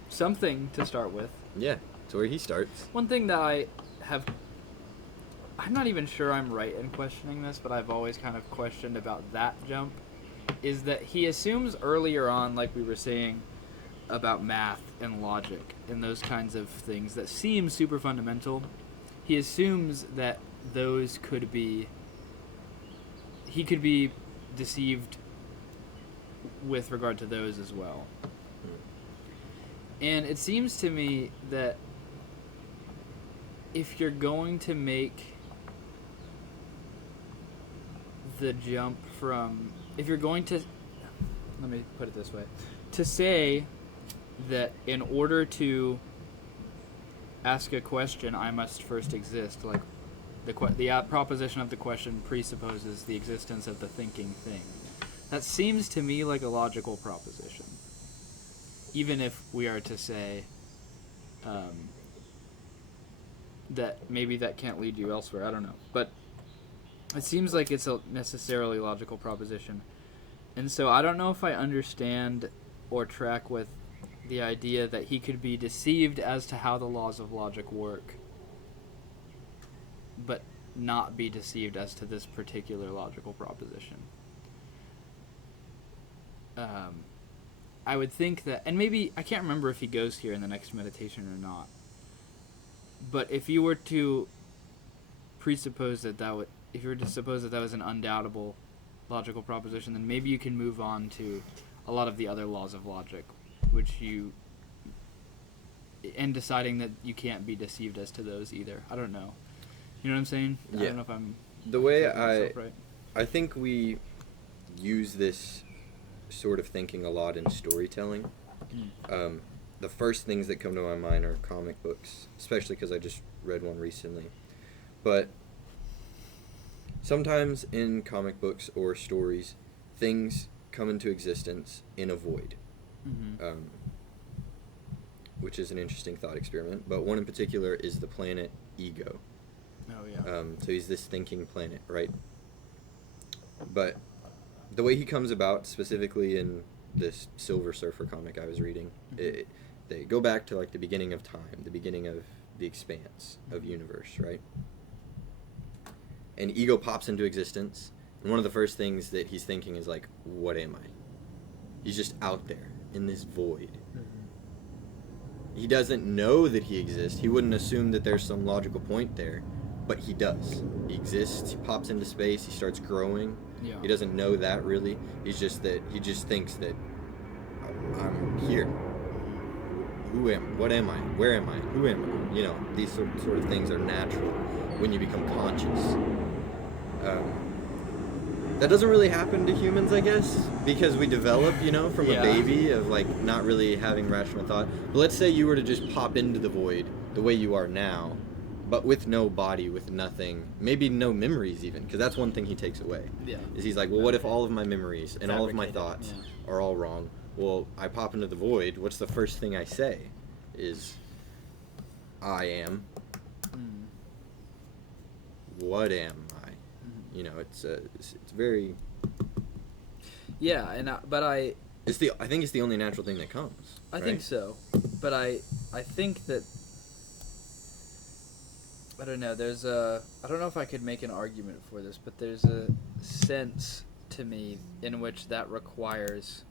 something to start with. Yeah, it's where he starts. One thing that I'm not even sure I'm right in questioning this, but I've always kind of questioned about that jump, is that he assumes earlier on, like we were saying, about math and logic and those kinds of things that seem super fundamental. He assumes that those he could be deceived with regard to those as well. And it seems to me that if you're going to make the jump from, let me put it this way, to say that in order to ask a question, I must first exist, like the proposition of the question presupposes the existence of the thinking thing. That seems to me like a logical proposition. Even if we are to say that maybe that can't lead you elsewhere, I don't know. But it seems like it's a necessarily logical proposition. And so I don't know if I understand or track with the idea that he could be deceived as to how the laws of logic work, but not be deceived as to this particular logical proposition. I would think that, and maybe I can't remember if he goes here in the next meditation or not. But if you were to presuppose if you were to suppose that was an undoubtable logical proposition, then maybe you can move on to a lot of the other laws of logic, and deciding that you can't be deceived as to those either. I don't know. You know what I'm saying? Yeah. I don't know if I'm... The way right. I think we use this sort of thinking a lot in storytelling. The first things that come to my mind are comic books, especially because I just read one recently. But sometimes in comic books or stories, things come into existence in a void, which is an interesting thought experiment. But one in particular is the planet Ego. Oh, yeah. So he's this thinking planet, right? But the way he comes about, specifically in this Silver Surfer comic I was reading, they go back to like the beginning of time, the beginning of the expanse of universe, right? And Ego pops into existence, and one of the first things that he's thinking is like, what am I? He's just out there in this void. He doesn't know that he exists. He wouldn't assume that there's some logical point there, but he does. He exists, he pops into space, he starts growing. Yeah. He doesn't know that really. He just thinks that I'm here. What am I? Where am I? Who am I? You know, these sort of things are natural when you become conscious. That doesn't really happen to humans, I guess, because we develop, from a baby of like not really having rational thought. But let's say you were to just pop into the void the way you are now, but with no body, with nothing, maybe no memories even, because that's one thing he takes away. Yeah. Is he's like, well, what if all of my memories and all of my thoughts are all wrong? Well, I pop into the void. What's the first thing I say? Is I am. What am I? It's very. Yeah, but I. I think it's the only natural thing that comes. I think so, but I think that. I don't know. I don't know if I could make an argument for this, but there's a sense to me in which that requires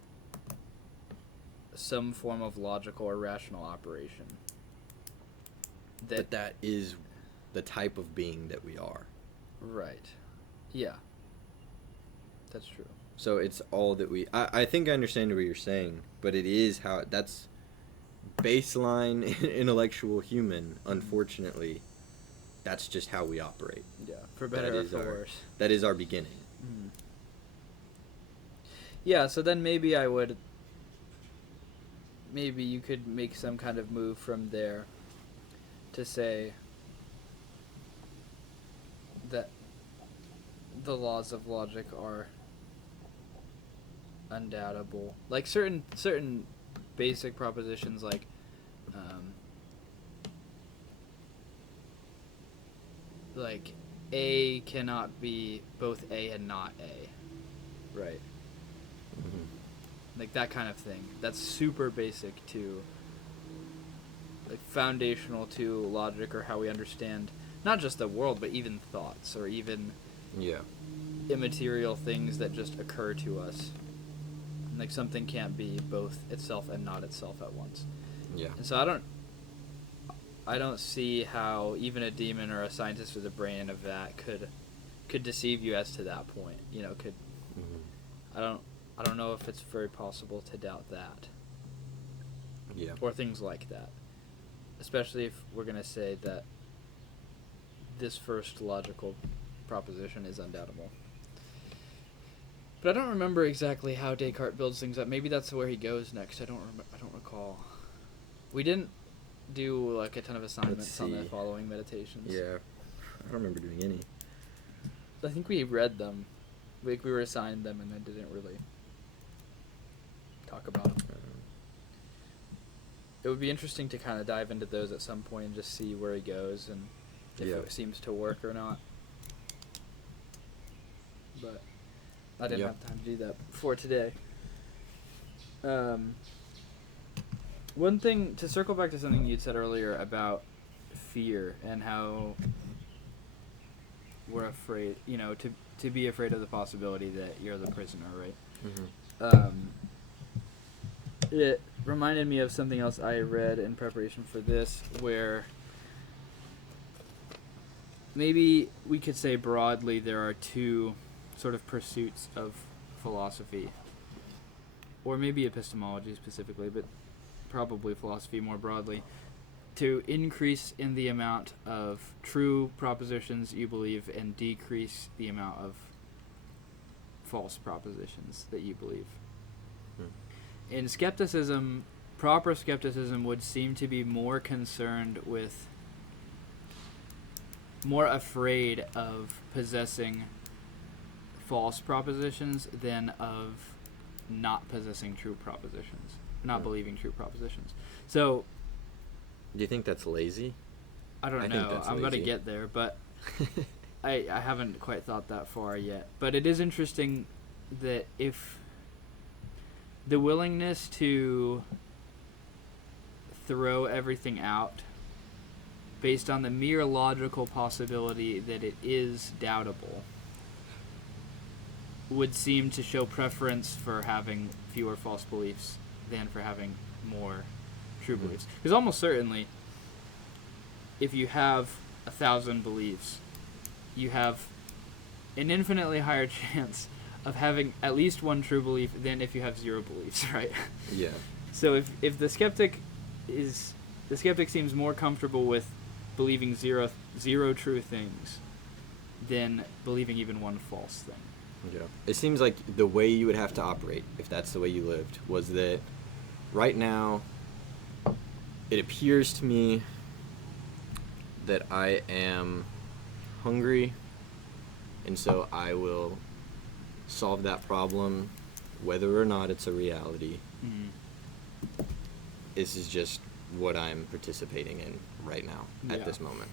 some form of logical or rational operation. But that is the type of being that we are. Right. Yeah. That's true. So it's all that we... I think I understand what you're saying, but it is how... That's baseline intellectual human, unfortunately. That's just how we operate. Yeah, for better or for worse. That is our beginning. Yeah, so then maybe you could make some kind of move from there to say that the laws of logic are undoubtable. Like certain basic propositions like A cannot be both A and not A. Right. Like that kind of thing. That's super basic to, like, foundational to logic or how we understand not just the world, but even thoughts or even immaterial things that just occur to us. Like something can't be both itself and not itself at once. Yeah. And so I don't see how even a demon or a scientist with a brain in a vat could deceive you as to that point. I don't know if it's very possible to doubt that. Yeah. Or things like that. Especially if we're going to say that this first logical proposition is undoubtable. But I don't remember exactly how Descartes builds things up. Maybe that's where he goes next. I don't recall. We didn't do like a ton of assignments on the following meditations. Yeah. I don't remember doing any. I think we read them. Like we were assigned them and then didn't really talk about them. It would be interesting to kind of dive into those at some point and just see where he goes and if it seems to work or not. But I didn't have time to do that for today. One thing, to circle back to something you'd said earlier about fear and how we're afraid, to be afraid of the possibility that you're the prisoner, right? It reminded me of something else I read in preparation for this, where maybe we could say broadly there are two sort of pursuits of philosophy, or maybe epistemology specifically, but probably philosophy more broadly, to increase in the amount of true propositions you believe and decrease the amount of false propositions that you believe. In skepticism, proper skepticism would seem to be more concerned with, more afraid of possessing false propositions than of not possessing true propositions, not believing true propositions. So, Do you think that's lazy? I don't I think know. that's I'm going to lazy. get there, but I haven't quite thought that far yet. But it is interesting that if the willingness to throw everything out based on the mere logical possibility that it is doubtable would seem to show preference for having fewer false beliefs than for having more true beliefs. Because almost certainly, if you have 1,000 beliefs, you have an infinitely higher chance of having at least one true belief than if you have 0 beliefs, right? Yeah. So if the skeptic seems more comfortable with believing zero true things than believing even one false thing. Yeah. It seems like the way you would have to operate, if that's the way you lived, was that right now it appears to me that I am hungry, and so I will solve that problem whether or not it's a reality. Mm-hmm. This is just what I'm participating in right now at Yeah. this moment.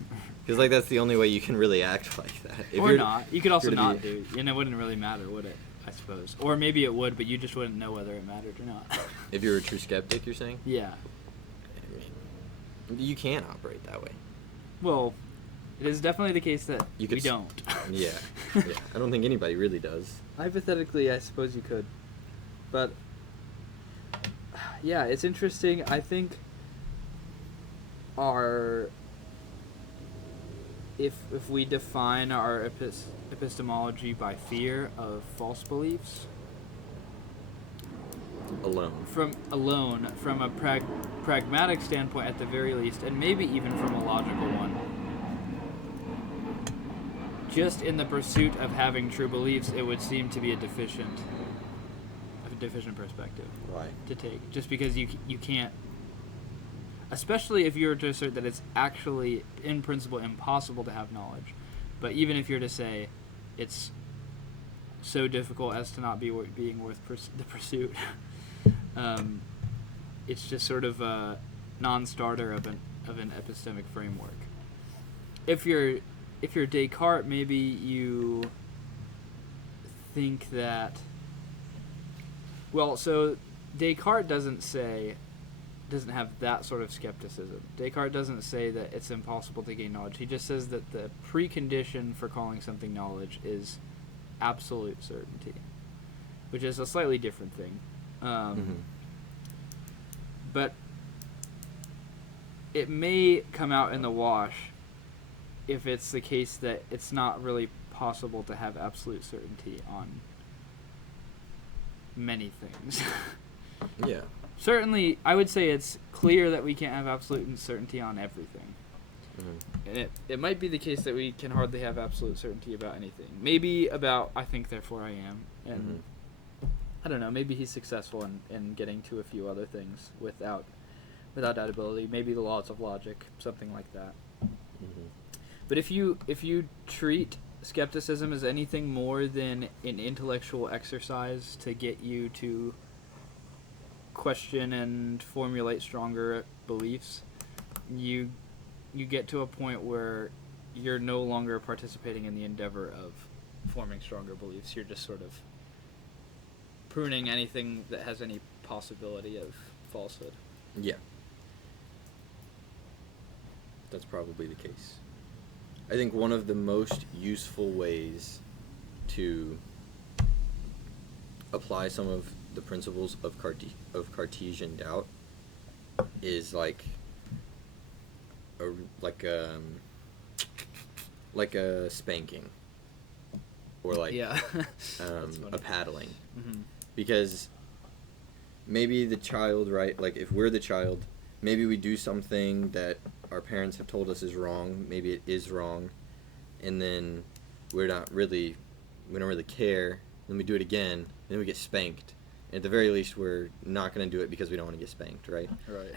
Because like that's the only way you can really act like that. If Or you're- not. You could also you're to not be- do, and it wouldn't really matter, would it? I suppose. Or maybe it would, but you just wouldn't know whether it mattered or not. If you're a true skeptic, you're saying? Yeah. I mean, you can't operate that way. Well, it is definitely the case that You we could don't. Yeah. Yeah. I don't think anybody really does. Hypothetically, I suppose you could. But, yeah, it's interesting. I think if we define our epistemology by fear of false beliefs, Alone. from a pragmatic standpoint at the very least, and maybe even from a logical one, just in the pursuit of having true beliefs, it would seem to be a deficient perspective Why? to take, just because you can't, especially if you were to assert that it's actually in principle impossible to have knowledge, but even if you're to say it's so difficult as to not be being worth the pursuit, it's just sort of a non-starter of an epistemic framework. If you're Descartes, maybe you think that, well, so Descartes doesn't have that sort of skepticism. Descartes doesn't say that it's impossible to gain knowledge. He just says that the precondition for calling something knowledge is absolute certainty, which is a slightly different thing. But it may come out in the wash if it's the case that it's not really possible to have absolute certainty on many things. Yeah. Certainly, I would say it's clear that we can't have absolute certainty on everything. Mm-hmm. And it might be the case that we can hardly have absolute certainty about anything. Maybe about I think, therefore I am. And I don't know, maybe he's successful in getting to a few other things without doubtability. Maybe the laws of logic, something like that. Mm-hmm. But if you treat skepticism as anything more than an intellectual exercise to get you to question and formulate stronger beliefs, you get to a point where you're no longer participating in the endeavor of forming stronger beliefs. You're just sort of pruning anything that has any possibility of falsehood. Yeah. That's probably the case. I think one of the most useful ways to apply some of the principles of Cartesian doubt is like a like a spanking or like Yeah. a paddling, Mm-hmm. because maybe the child, right, like if we're the child, maybe we do something that our parents have told us is wrong, maybe it is wrong, and then we don't really care, then we do it again, then we get spanked, and at the very least we're not going to do it because we don't want to get spanked, right? Right.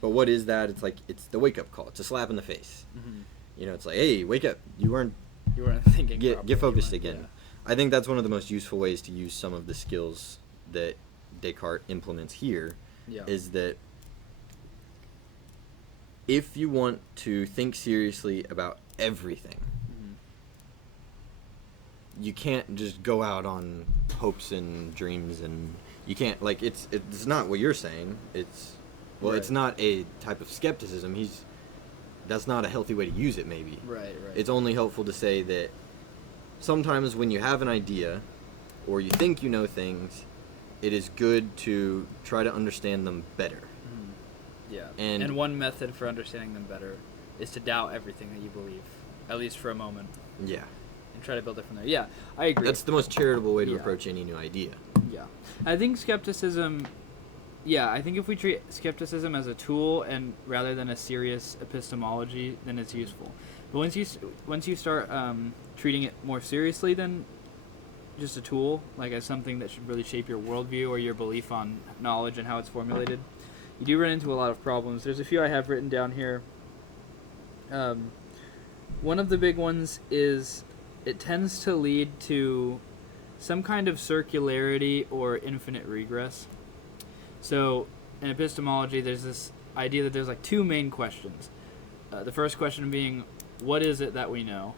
But what is that? It's like, it's the wake-up call. It's a slap in the face. Mm-hmm. You know, it's like, hey, wake up, you weren't thinking get properly. focused again. Yeah. I think that's one of the most useful ways to use some of the skills that Descartes implements here, Yeah. is that if you want to think seriously about everything, Mm-hmm. you can't just go out on hopes and dreams, and you can't, like, it's not what you're saying. It's Right. it's not a type of skepticism. That's not a healthy way to use it, maybe. Right. It's only helpful to say that sometimes when you have an idea or you think you know things, it is good to try to understand them better. Mm-hmm. Yeah. And one method for understanding them better is to doubt everything that you believe, at least for a moment, yeah, and try to build it from there. Yeah, I agree. that's the most charitable way to Yeah. approach any new idea. Yeah. I think skepticism... Yeah, I think if we treat skepticism as a tool and rather than a serious epistemology, then it's useful. But once you start treating it more seriously than just a tool, like as something that should really shape your worldview or your belief on knowledge and how it's formulated, you do run into a lot of problems. There's a few I have written down here. One of the big ones is it tends to lead to some kind of circularity or infinite regress. So, in epistemology, there's this idea that there's like two main questions. The first question being, what is it that we know?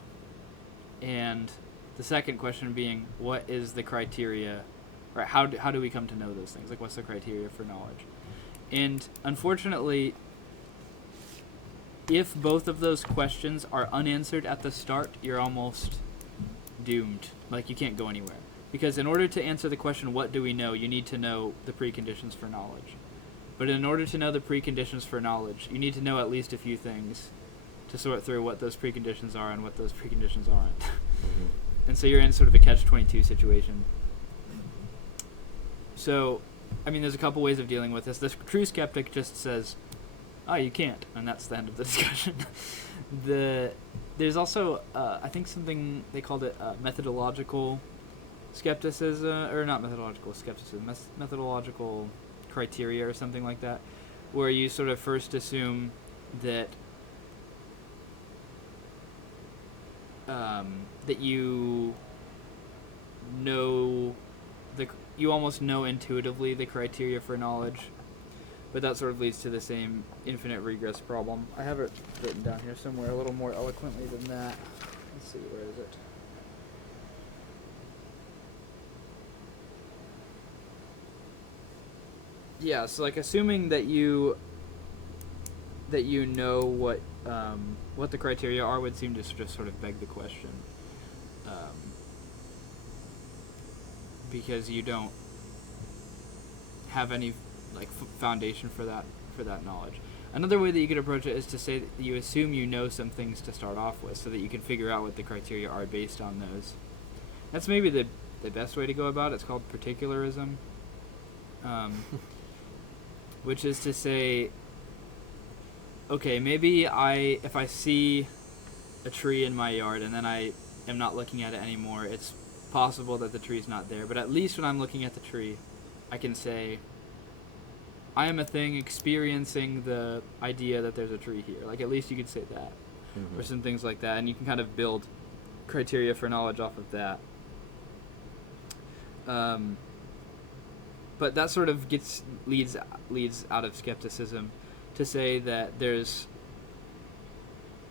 And the second question being, what is the criteria, right? How do we come to know those things? Like, what's the criteria for knowledge? And unfortunately, if both of those questions are unanswered at the start, you're almost doomed. Like, you can't go anywhere. Because in order to answer the question, what do we know, you need to know the preconditions for knowledge. But in order to know the preconditions for knowledge, you need to know at least a few things to sort through what those preconditions are and what those preconditions aren't. Mm-hmm. And so you're in sort of a catch-22 situation. So, I mean, there's a couple ways of dealing with this. The true skeptic just says, oh, you can't, and that's the end of the discussion. There's also, I think something, they called it methodological skepticism, or not methodological skepticism, methodological criteria or something like that, where you sort of first assume that that you almost know intuitively the criteria for knowledge, but that sort of leads to the same infinite regress problem. I have it written down here somewhere a little more eloquently than that. Let's see, where is it? Yeah, so like assuming that you know what the criteria are would seem to just sort of beg the question, because you don't have any like foundation for that knowledge. Another way that you could approach it is to say that you assume you know some things to start off with, so that you can figure out what the criteria are based on those. That's maybe the best way to go about it. It's called particularism. Which is to say, okay, maybe if I see a tree in my yard and then I am not looking at it anymore, it's possible that the tree's not there. But at least when I'm looking at the tree, I can say, I am a thing experiencing the idea that there's a tree here. Like, at least you could say that. Mm-hmm. Or some things like that. And you can kind of build criteria for knowledge off of that. But that sort of leads out of skepticism to say that there's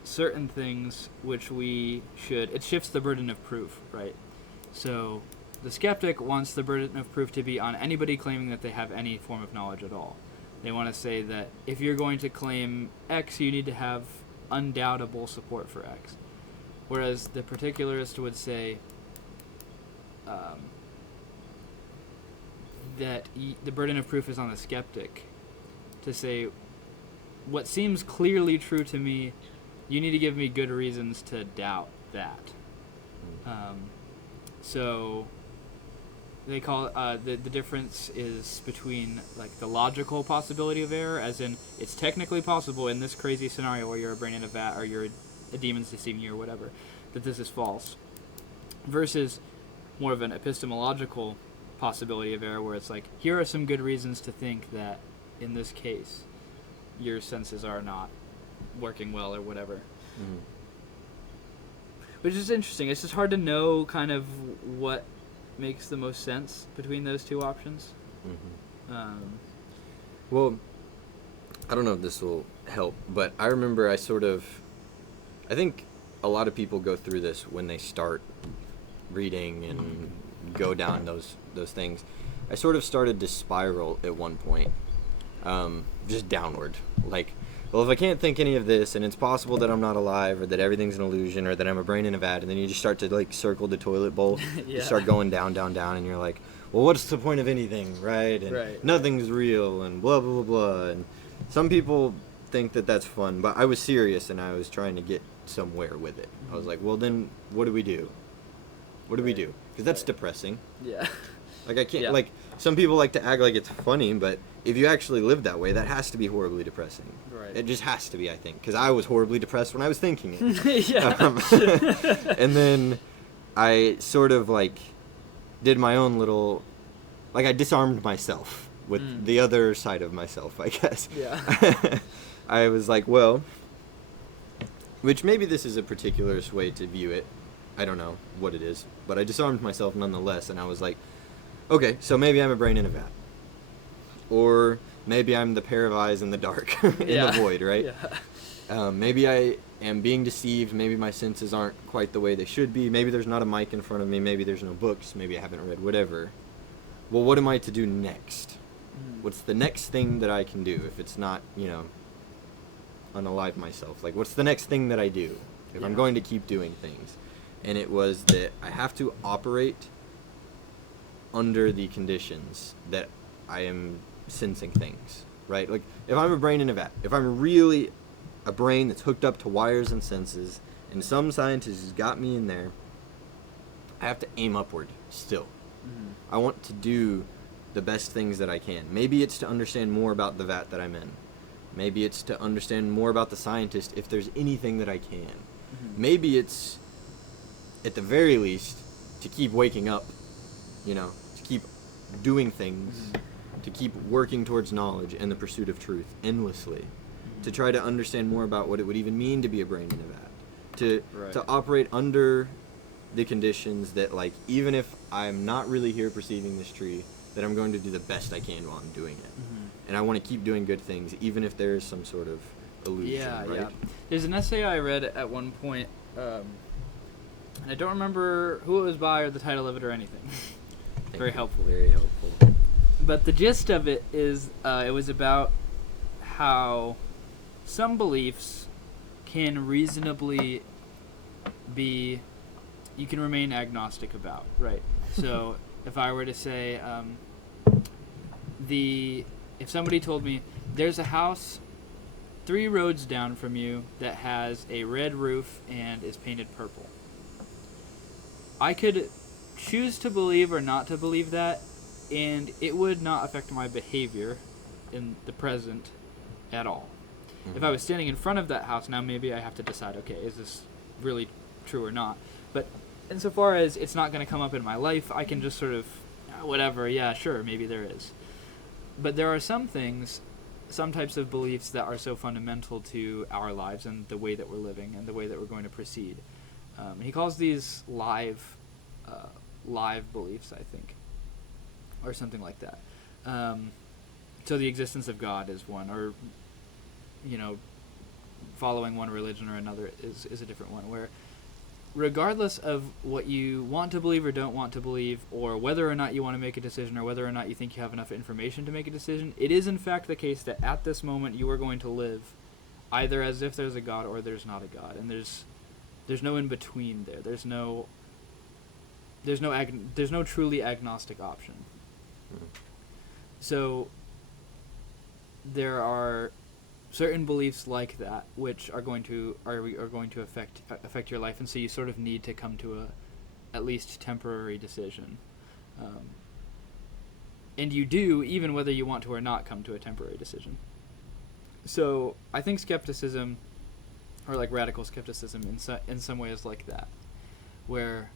certain things which it shifts the burden of proof, right? So the skeptic wants the burden of proof to be on anybody claiming that they have any form of knowledge at all. They want to say that if you're going to claim X, you need to have undoubtable support for X. Whereas the particularist would say, that the burden of proof is on the skeptic to say, what seems clearly true to me, you need to give me good reasons to doubt that. So they call the difference is between like the logical possibility of error, as in it's technically possible in this crazy scenario where you're a brain in a vat or you're a demon's deceiving you or whatever, that this is false, versus more of an epistemological possibility of error where it's like, here are some good reasons to think that in this case your senses are not working well or whatever. Which is interesting. It's just hard to know kind of what makes the most sense between those two options. Well, I don't know if this will help, but I remember I think a lot of people go through this when they start reading and go down those things. I sort of started to spiral at one point, just downward. Like, well, if I can't think any of this, and it's possible that I'm not alive, or that everything's an illusion, or that I'm a brain in a vat, and then you just start to, like, circle the toilet bowl. You start going down, down, down, and you're like, well, what's the point of anything, right? And nothing's real, and blah, blah, blah, blah. And some people think that that's fun, but I was serious, and I was trying to get somewhere with it. I was like, well, then what do we do? What do we do? Because that's depressing. Yeah. Like, I can't, like, some people like to act like it's funny, but if you actually live that way, that has to be horribly depressing. Right. It just has to be, I think, because I was horribly depressed when I was thinking it. Yeah. And then I sort of, like, did my own little, like, I disarmed myself with the other side of myself, I guess. Yeah. I was like, well, which maybe this is a particular way to view it. I don't know what it is, but I disarmed myself nonetheless, and I was like, okay, so maybe I'm a brain in a vat. Or maybe I'm the pair of eyes in the dark, in the void, right? Yeah. Maybe I am being deceived. Maybe my senses aren't quite the way they should be. Maybe there's not a mic in front of me. Maybe there's no books. Maybe I haven't read whatever. Well, what am I to do next? What's the next thing that I can do if it's not, unalive myself? Like, what's the next thing that I do if I'm going to keep doing things? And it was that I have to operate under the conditions that I am sensing things, right? Like, if I'm a brain in a vat, if I'm really a brain that's hooked up to wires and senses, and some scientist has got me in there, I have to aim upward still. I want to do the best things that I can. Maybe it's to understand more about the vat that I'm in. Maybe it's to understand more about the scientist if there's anything that I can. Maybe it's, at the very least, to keep waking up, to keep doing things, to keep working towards knowledge and the pursuit of truth endlessly, to try to understand more about what it would even mean to be a brain in a vat, to operate under the conditions that, like, even if I'm not really here perceiving this tree, that I'm going to do the best I can while I'm doing it. And I want to keep doing good things, even if there is some sort of illusion, right? Yeah. There's an essay I read at one point, and I don't remember who it was by or the title of it or anything. Very helpful. Very helpful. But the gist of it is, it was about how some beliefs can reasonably be, you can remain agnostic about, right? So if I were to say, if somebody told me, there's a house 3 roads down from you that has a red roof and is painted purple, I could choose to believe or not to believe that, and it would not affect my behavior in the present at all. If I was standing in front of that house, now maybe I have to decide, okay, is this really true or not? But insofar as it's not going to come up in my life, I can just sort of, whatever, yeah, sure, maybe there is. But there are some things, some types of beliefs that are so fundamental to our lives and the way that we're living and the way that we're going to proceed. He calls these live beliefs, I think, or something like that. So the existence of God is one, or following one religion or another is a different one, where regardless of what you want to believe or don't want to believe, or whether or not you want to make a decision, or whether or not you think you have enough information to make a decision, it is in fact the case that at this moment you are going to live either as if there's a God or there's not a God, and there's no in between there. There's no truly agnostic option. So there are certain beliefs like that which are going to affect your life, and so you sort of need to come to a at least temporary decision. And you do, even whether you want to or not, come to a temporary decision. So I think skepticism, or like radical skepticism, in some ways like that, where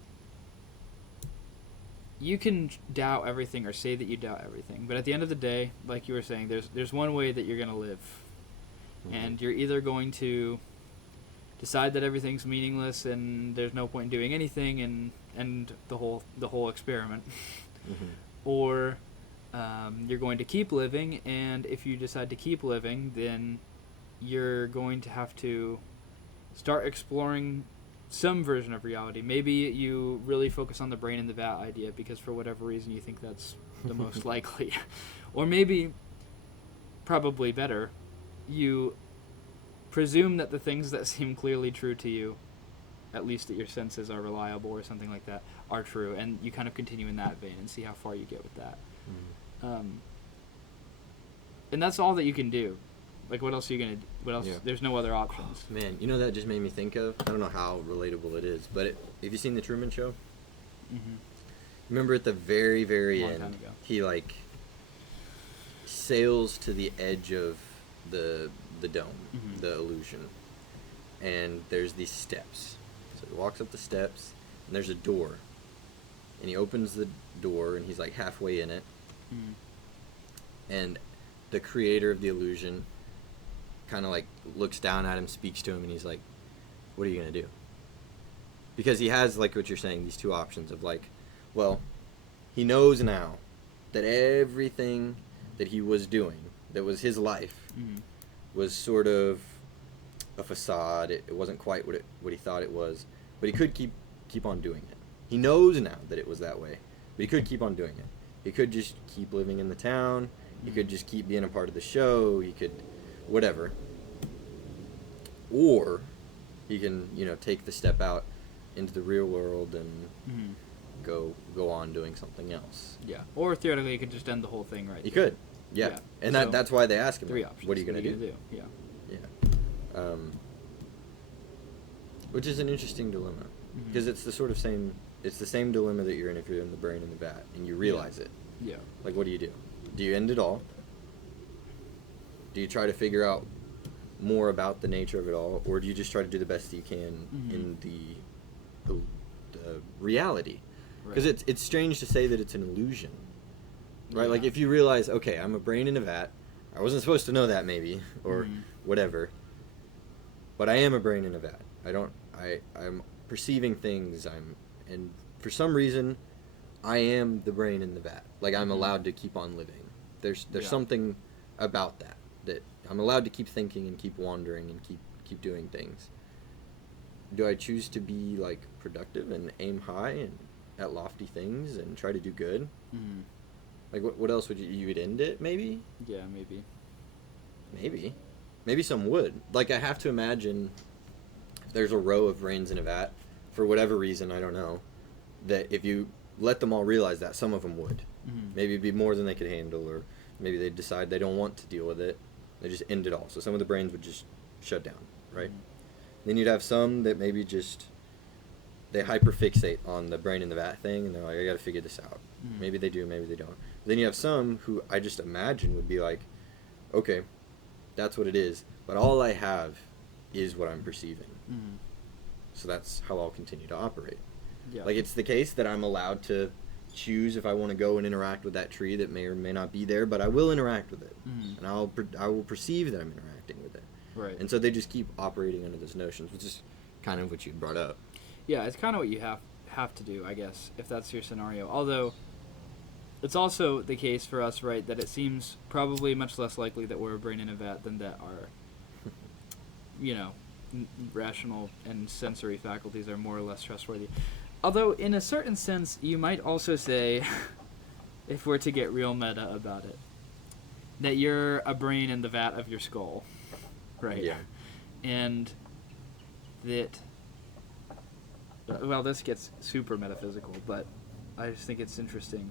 you can doubt everything or say that you doubt everything, but at the end of the day, like you were saying, there's one way that you're going to live, and you're either going to decide that everything's meaningless and there's no point in doing anything and the whole experiment, or you're going to keep living, and if you decide to keep living, then you're going to have to start exploring some version of reality. Maybe you really focus on the brain in the vat idea because for whatever reason you think that's the most likely. Or maybe, probably better, you presume that the things that seem clearly true to you, at least that your senses are reliable or something like that, are true, and you kind of continue in that vein and see how far you get with that. And that's all that you can do. Like, what else are you gonna? What else? Yeah. There's no other options. Oh, man, you know that just made me think of. I don't know how relatable it is, but have you seen the Truman Show? Remember at the very, very end, he like sails to the edge of the dome, the illusion, and there's these steps. So he walks up the steps, and there's a door, and he opens the door, and he's like halfway in it, and the creator of the illusion kind of like looks down at him, speaks to him, and he's like, what are you gonna do? Because he has, like what you're saying, these two options of like, well, he knows now that everything that he was doing, that was his life, was sort of a facade. It wasn't quite what he thought it was, but he could keep on doing it. He knows now that it was that way, but he could keep on doing it. He could just keep living in the town. He could just keep being a part of the show. He could whatever. Or he can, take the step out into the real world and go on doing something else. Yeah. Or theoretically, he could just end the whole thing right He could. Yeah. And so that's why they ask him, three options. what are you going to do? Yeah. Yeah. Which is an interesting dilemma. Because it's the same dilemma that you're in if you're in the brain in the vat and you realize it. Yeah. Like, what do you do? Do you end it all? Do you try to figure out more about the nature of it all, or do you just try to do the best that you can in the reality? Because it's strange to say that it's an illusion, right? Yeah. Like, if you realize, okay, I'm a brain in a vat, I wasn't supposed to know that maybe, or whatever, but I am a brain in a vat. I'm perceiving things, and for some reason, I am the brain in the vat. Like, I'm allowed to keep on living. There's something about that I'm allowed to keep thinking and keep wandering and keep doing things. Do I choose to be like productive and aim high and at lofty things and try to do good? Like, what else would you would end it? Maybe. Yeah, Maybe some would. Like, I have to imagine there's a row of brains in a vat for whatever reason, I don't know, that if you let them all realize that, some of them would. Maybe it'd be more than they could handle, or maybe they'd decide they don't want to deal with it. They just end it all. So some of the brains would just shut down, right? Then you'd have some that maybe just, they hyperfixate on the brain in the vat thing, and they're like, I gotta figure this out. Maybe they do, maybe they don't. Then you have some who I just imagine would be like, okay, that's what it is, but all I have is what I'm perceiving. So that's how I'll continue to operate. Yeah. Like, it's the case that I'm allowed to choose if I want to go and interact with that tree that may or may not be there, but I will interact with it, and I will perceive that I'm interacting with it. Right. And so they just keep operating under those notions, which is kind of what you brought up. Yeah, it's kind of what you have to do, I guess, if that's your scenario. Although, it's also the case for us, right, that it seems probably much less likely that we're a brain in a vat than that our, rational and sensory faculties are more or less trustworthy. Although, in a certain sense, you might also say, if we're to get real meta about it, that you're a brain in the vat of your skull, right? Yeah. And that, well, this gets super metaphysical, but I just think it's interesting.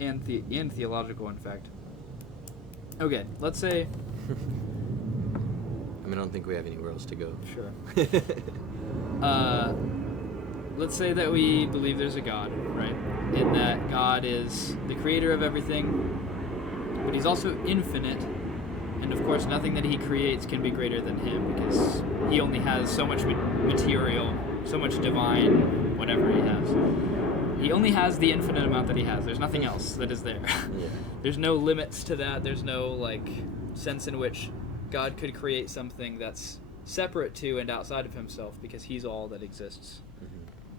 and theological, in fact. Okay, let's say. I don't think we have anywhere else to go. Sure. Let's say that we believe there's a God, right? And that God is the creator of everything, but he's also infinite. And of course, nothing that he creates can be greater than him, because he only has so much material, so much divine, whatever he has. He only has the infinite amount that he has. There's nothing else that is there. Yeah. There's no limits to that. There's no sense in which God could create something that's separate to and outside of himself, because he's all that exists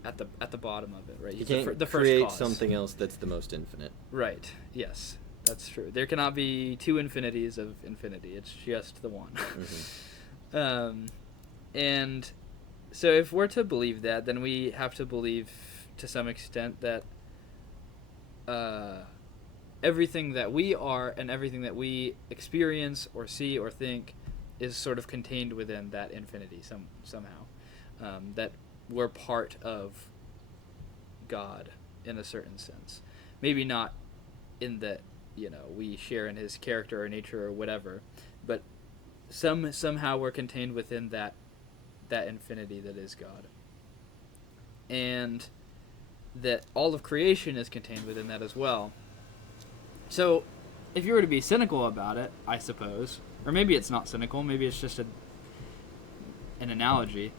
at the bottom of it, right? You He's can't the first create cause. something else that's the most infinite. Right. Yes, that's true. There cannot be two infinities of infinity. It's just the one. And so if we're to believe that, then we have to believe to some extent that everything that we are and everything that we experience or see or think is sort of contained within that infinity somehow. That we're part of God in a certain sense. Maybe not in that, we share in his character or nature or whatever, but somehow we're contained within that infinity that is God. And that all of creation is contained within that as well. So, if you were to be cynical about it, I suppose, or maybe it's not cynical, maybe it's just an analogy,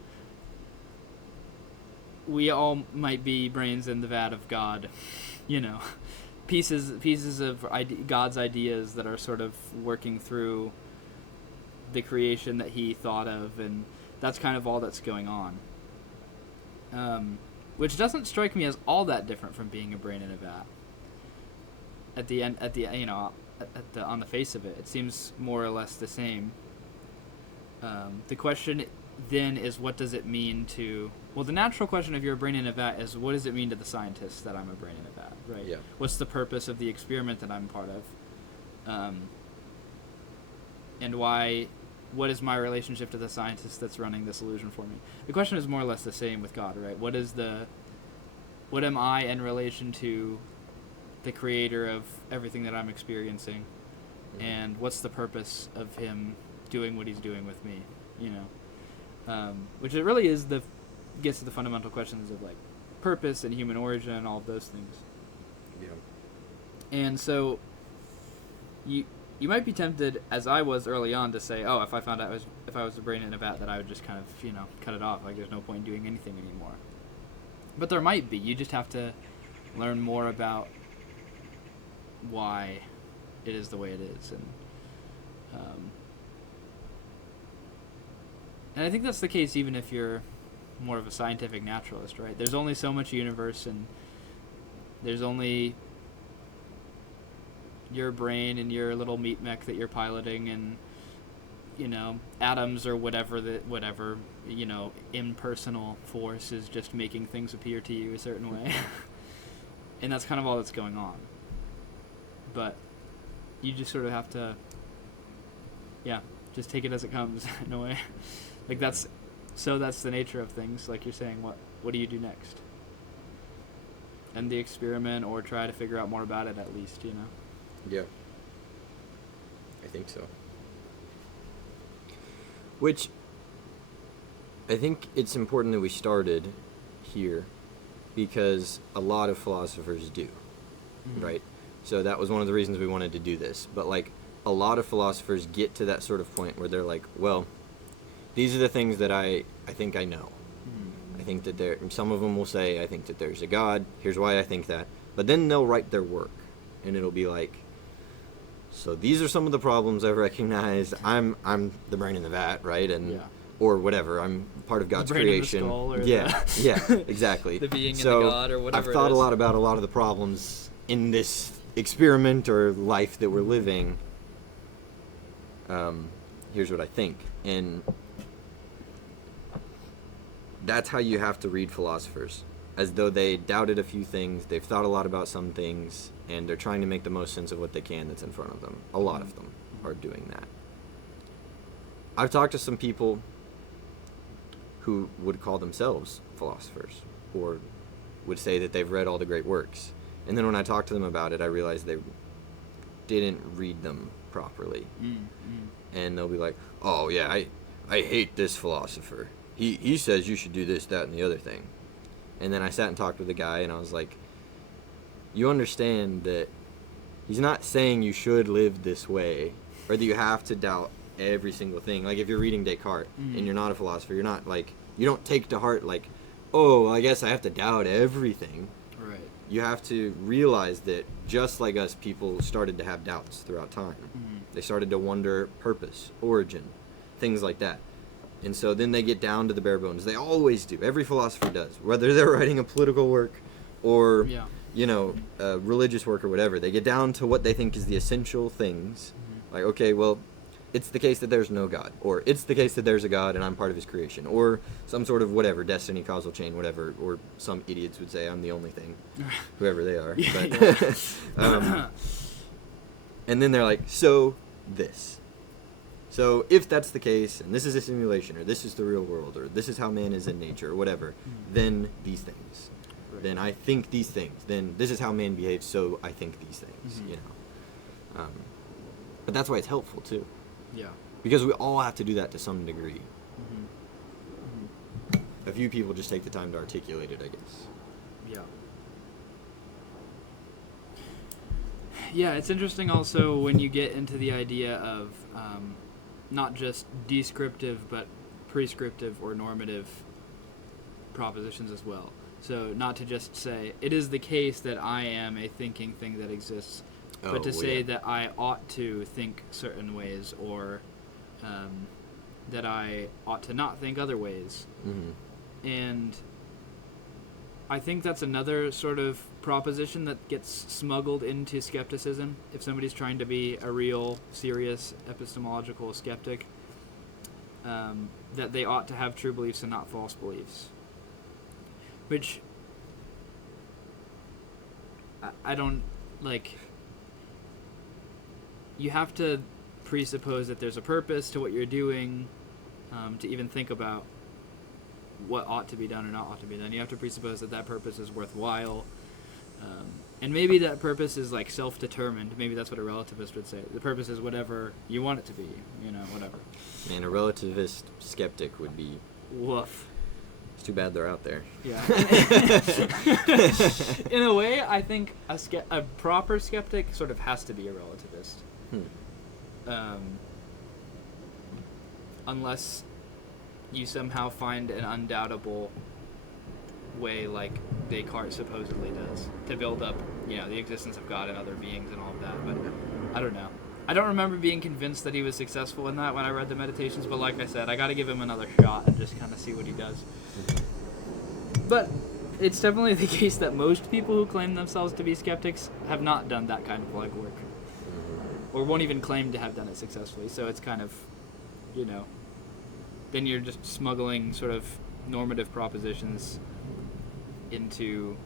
we all might be brains in the vat of God, pieces of God's ideas that are sort of working through the creation that he thought of, and that's kind of all that's going on. Which doesn't strike me as all that different from being a brain in a vat. On the face of it, it seems more or less the same. The question then is, what does it mean to... Well, the natural question if you're a brain in a vat is, what does it mean to the scientist that I'm a brain in a vat, right? Yeah. What's the purpose of the experiment that I'm part of? And what is my relationship to the scientist that's running this illusion for me? The question is more or less the same with God, right? What am I in relation to the creator of everything that I'm experiencing? And what's the purpose of him doing what he's doing with me, which it really gets to the fundamental questions of purpose and human origin and all of those things. Yeah. And so you might be tempted, as I was early on, to say, if I found out if I was a brain in a vat, that I would just kind of cut it off, there's no point in doing anything anymore. But there might be. You just have to learn more about why it is the way it is, and I think that's the case even if you're more of a scientific naturalist, right? There's only so much universe, and there's only your brain and your little meat mech that you're piloting, and atoms or whatever impersonal force is just making things appear to you a certain way. And that's kind of all that's going on. But you just sort of have to just take it as it comes in a way. That's the nature of things. Like you're saying, what do you do next? End the experiment, or try to figure out more about it at least, Yeah. I think so. Which, I think it's important that we started here, because a lot of philosophers do, right? So that was one of the reasons we wanted to do this. But a lot of philosophers get to that sort of point where they're like, well, these are the things that I think I know. I think that some of them will say, I think that there's a God, here's why I think that. But then they'll write their work, and it'll be like, so these are some of the problems I've recognized. I'm the brain in the vat, right? And or whatever. I'm part of God's creation. The brain in the skull, or yeah, exactly. The being in so the God, or whatever. I've thought a lot about a lot of the problems in this experiment or life that we're living. Here's what I think, and that's how you have to read philosophers, as though they doubted a few things, they've thought a lot about some things, and they're trying to make the most sense of what they can that's in front of them. A lot of them are doing that. I've talked to some people who would call themselves philosophers, or would say that they've read all the great works, And then when I talked to them about it, I realized they didn't read them properly. And they'll be like, oh, yeah, I hate this philosopher. He says you should do this, that, and the other thing. And then I sat and talked with the guy, and I was like, you understand that he's not saying you should live this way, or that you have to doubt every single thing. Like, if you're reading Descartes, and you're not a philosopher, you're not, like, you don't take to heart, like, oh, well, I guess I have to doubt everything. Right. You have to realize that just like us, people started to have doubts throughout time. They started to wonder purpose, origin, things like that. And so then they get down to the bare bones. They always do. Every philosopher does. Whether they're writing a political work or, a religious work or whatever, they get down to what they think is the essential things. Like, okay, well, it's the case that there's no God. Or it's the case that there's a God and I'm part of his creation. Or some sort of whatever, destiny, causal chain, whatever. Or some idiots would say I'm the only thing. Whoever they are. And then they're like, so this. So if that's the case, and this is a simulation, or this is the real world, or this is how man is in nature, or whatever, then these things. Right. Then I think these things. Then this is how man behaves, so I think these things, But that's why it's helpful, too. Yeah. Because we all have to do that to some degree. A few people just take the time to articulate it, I guess. Yeah. Yeah, it's interesting also when you get into the idea of not just descriptive but prescriptive or normative propositions as well. So not to just say, it is the case that I am a thinking thing that exists, but to say that I ought to think certain ways, or that I ought to not think other ways. And I think that's another sort of proposition that gets smuggled into skepticism. If somebody's trying to be a real, serious, epistemological skeptic, that they ought to have true beliefs and not false beliefs. Which, I don't, like, you have to presuppose that there's a purpose to what you're doing, to even think about what ought to be done or not ought to be done. You have to presuppose that that purpose is worthwhile. And maybe that purpose is like self-determined. Maybe that's what a relativist would say. The purpose is whatever you want it to be, whatever. And a relativist skeptic would be... Woof. It's too bad they're out there. Yeah. In a way, I think a proper skeptic sort of has to be a relativist. Unless you somehow find an undoubtable way, like Descartes supposedly does, to build up, the existence of God and other beings and all of that. But I don't know. I don't remember being convinced that he was successful in that when I read the Meditations, but like I said, I got to give him another shot and just kind of see what he does. But it's definitely the case that most people who claim themselves to be skeptics have not done that kind of legwork, or won't even claim to have done it successfully. So it's kind of, then you're just smuggling sort of normative propositions into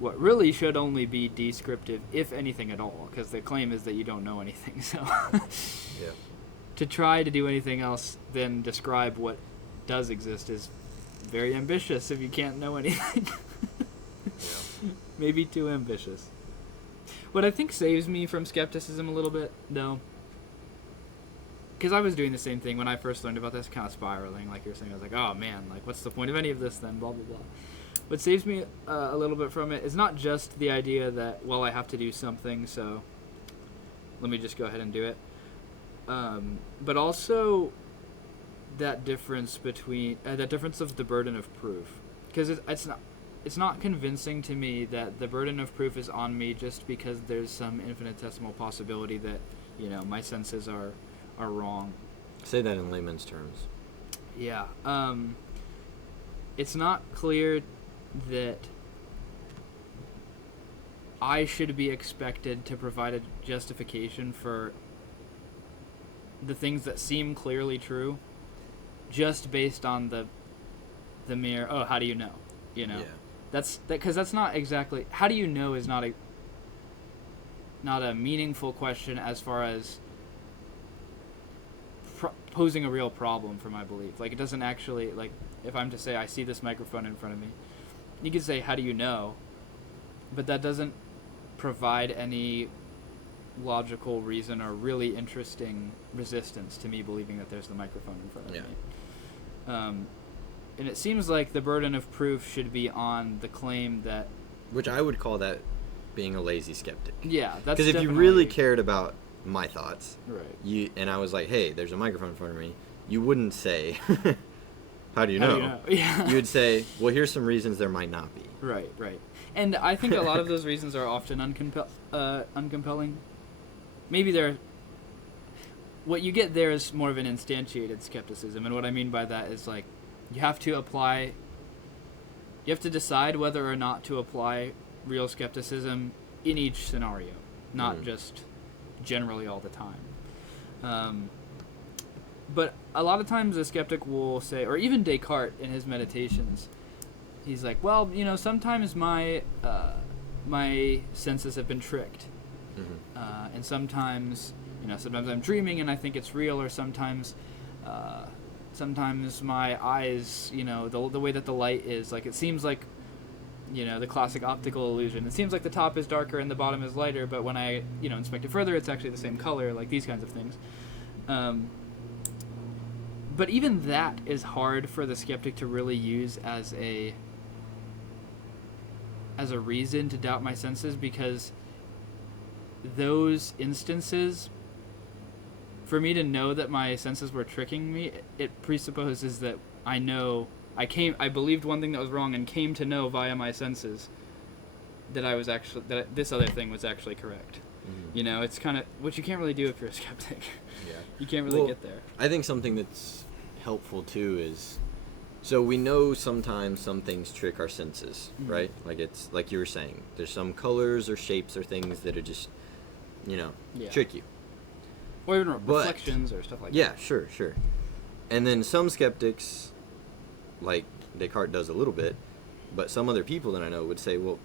what really should only be descriptive, if anything at all, because the claim is that you don't know anything. So to try to do anything else than describe what does exist is very ambitious if you can't know anything. Maybe too ambitious. What I think saves me from skepticism a little bit, though, because I was doing the same thing when I first learned about this, kind of spiraling, like you were saying. I was like, oh man, like what's the point of any of this then, blah, blah, blah. What saves me a little bit from it is not just the idea that, well, I have to do something, so let me just go ahead and do it. But also that difference between, that difference of the burden of proof. Because it's not convincing to me that the burden of proof is on me just because there's some infinitesimal possibility that, my senses are wrong. Say that in layman's terms. Yeah. It's not clear that I should be expected to provide a justification for the things that seem clearly true just based on the mere, how do you know? Yeah. Because that's not exactly, how do you know is not a meaningful question as far as posing a real problem for my belief. Like, it doesn't actually, like, if I'm to say I see this microphone in front of me, you could say, how do you know? but that doesn't provide any logical reason or really interesting resistance to me believing that there's the microphone in front of me. And it seems like the burden of proof should be on the claim that... Which I would call that being a lazy skeptic. Yeah, that's because if you really cared about my thoughts, right, and I was like, hey, there's a microphone in front of me, you wouldn't say, how do you know? Yeah. You would say, well, here's some reasons there might not be. Right. And I think a lot of those reasons are often uncompelling. Maybe they're... What you get there is more of an instantiated skepticism, and what I mean by that is, like, you have to decide whether or not to apply real skepticism in each scenario, not just generally all the time. But a lot of times a skeptic will say, or even Descartes in his Meditations, he's like, well, sometimes my senses have been tricked. And sometimes, sometimes I'm dreaming and I think it's real, or sometimes my eyes, the way that the light is, like, it seems like, the classic optical illusion. It seems like the top is darker and the bottom is lighter, but when I, inspect it further, it's actually the same color, like these kinds of things. But even that is hard for the skeptic to really use as a reason to doubt my senses, because those instances, for me to know that my senses were tricking me, it presupposes that I believed one thing that was wrong and came to know via my senses that this other thing was actually correct. It's kind of what you can't really do if you're a skeptic. Yeah. You can't really get there. I think something that's helpful too is, so we know sometimes some things trick our senses, right? Like, it's like you were saying, there's some colors or shapes or things that are just, trick you. Or even reflections or stuff like that. Yeah, sure. And then some skeptics, like Descartes does a little bit, but some other people that I know would say, well,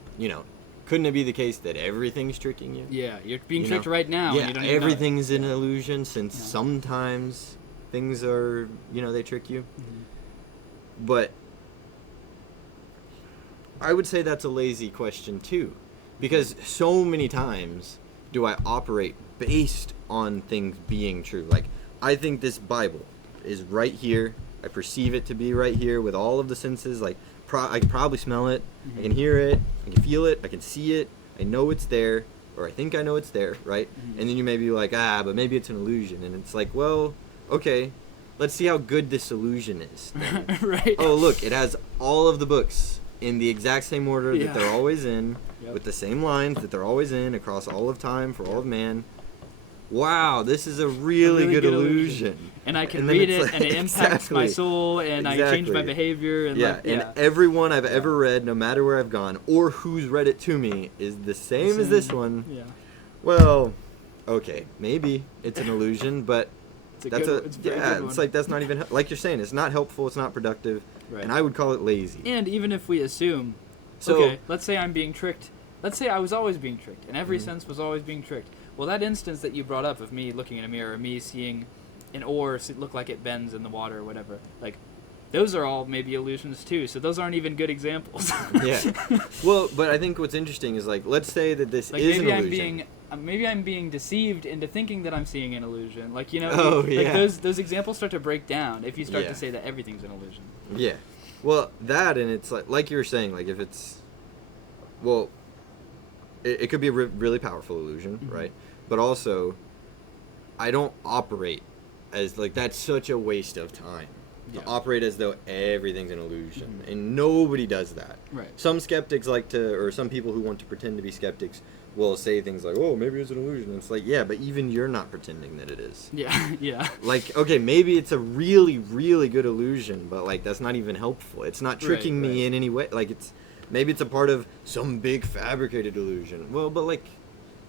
couldn't it be the case that everything's tricking you? Yeah, you're being tricked right now. Yeah, and you don't even everything's an illusion, since sometimes things are, they trick you. But I would say that's a lazy question too, because so many times do I operate based on things being true. Like, I think this Bible is right here. I perceive it to be right here with all of the senses. Like, I can probably smell it. I can hear it. I can feel it. I can see it. I know it's there, or I think I know it's there, right? And then you may be like, but maybe it's an illusion. And it's like, well, okay, let's see how good this illusion is. Right. Oh, look, it has all of the books in the exact same order that they're always in, with the same lines that they're always in across all of time for all of man. Wow, this is a really good illusion. And I can read it, and it impacts my soul, and I change my behavior. And and everyone I've ever read, no matter where I've gone, or who's read it to me, is the same as this one. Yeah. Well, okay, maybe it's an illusion, but it's like, that's not even, like you're saying, it's not helpful, it's not productive, and I would call it lazy. And even if we assume, okay, let's say I'm being tricked. Let's say I was always being tricked, and every sense was always being tricked. Well, that instance that you brought up of me looking in a mirror, or me seeing an oar look like it bends in the water or whatever, like, those are all maybe illusions too, so those aren't even good examples. Yeah. Well, but I think what's interesting is, like, let's say that this is an illusion. Maybe I'm being deceived into thinking that I'm seeing an illusion. Like, those examples start to break down if you start to say that everything's an illusion. Yeah. Well, that, and it's like you were saying, like, if it's, well, it could be a really powerful illusion, right? But also, I don't operate as, like, that's such a waste of time. To operate as though everything's an illusion. And nobody does that. Right. Some skeptics or some people who want to pretend to be skeptics will say things like, oh, maybe it's an illusion. And it's like, yeah, but even you're not pretending that it is. Yeah. Like, okay, maybe it's a really, really good illusion, but, like, that's not even helpful. It's not tricking me in any way. Like, maybe it's a part of some big fabricated illusion. Well, but, like,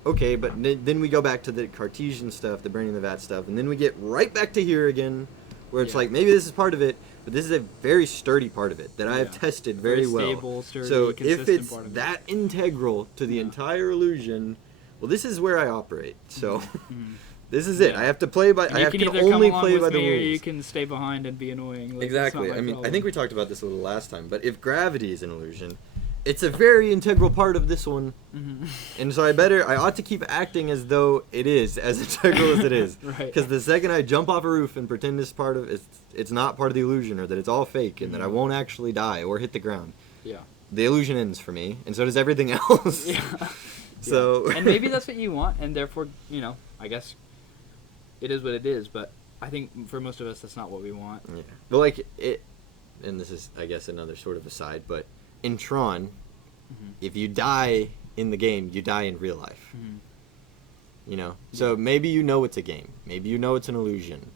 okay, but then we go back to the Cartesian stuff, the burning the vat stuff, and then we get right back to here again, where it's like, maybe this is part of it, but this is a very sturdy part of it that I have tested very well. Stable, sturdy, so if it's part of that integral to the entire illusion, well, this is where I operate. So this is it. I have to play by. I can only play by the rules. Or you can stay behind and be annoying. Like, exactly. I mean, I think we talked about this a little last time, but if gravity is an illusion, it's a very integral part of this one. Mm-hmm. And so I ought to keep acting as though it is as integral as it is. Right. Because the second I jump off a roof and pretend it's not part of the illusion, or that it's all fake, and that I won't actually die or hit the ground, Yeah. the illusion ends for me, and so does everything else. Yeah. So. And maybe that's what you want, and therefore, I guess it is what it is. But I think for most of us, that's not what we want. Yeah. But like it, and this is, I guess, another sort of aside, but in Tron, if you die in the game, you die in real life. So maybe it's a game, maybe it's an illusion,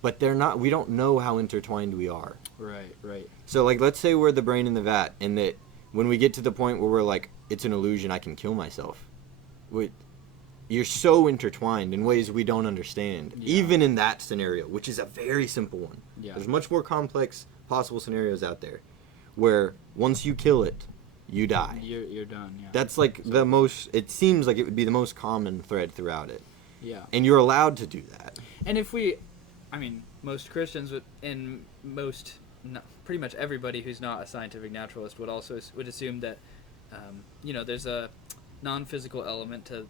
but we don't know how intertwined we are. Right. So like, let's say we're the brain in the vat, and that when we get to the point where we're like, it's an illusion, I can kill myself. You're so intertwined in ways we don't understand, even in that scenario, which is a very simple one. There's much more complex possible scenarios out there where once you kill it, you die. You're done, yeah. That's like it seems like it would be the most common thread throughout it. Yeah. And you're allowed to do that. And most Christians pretty much everybody who's not a scientific naturalist would assume that, there's a non-physical element to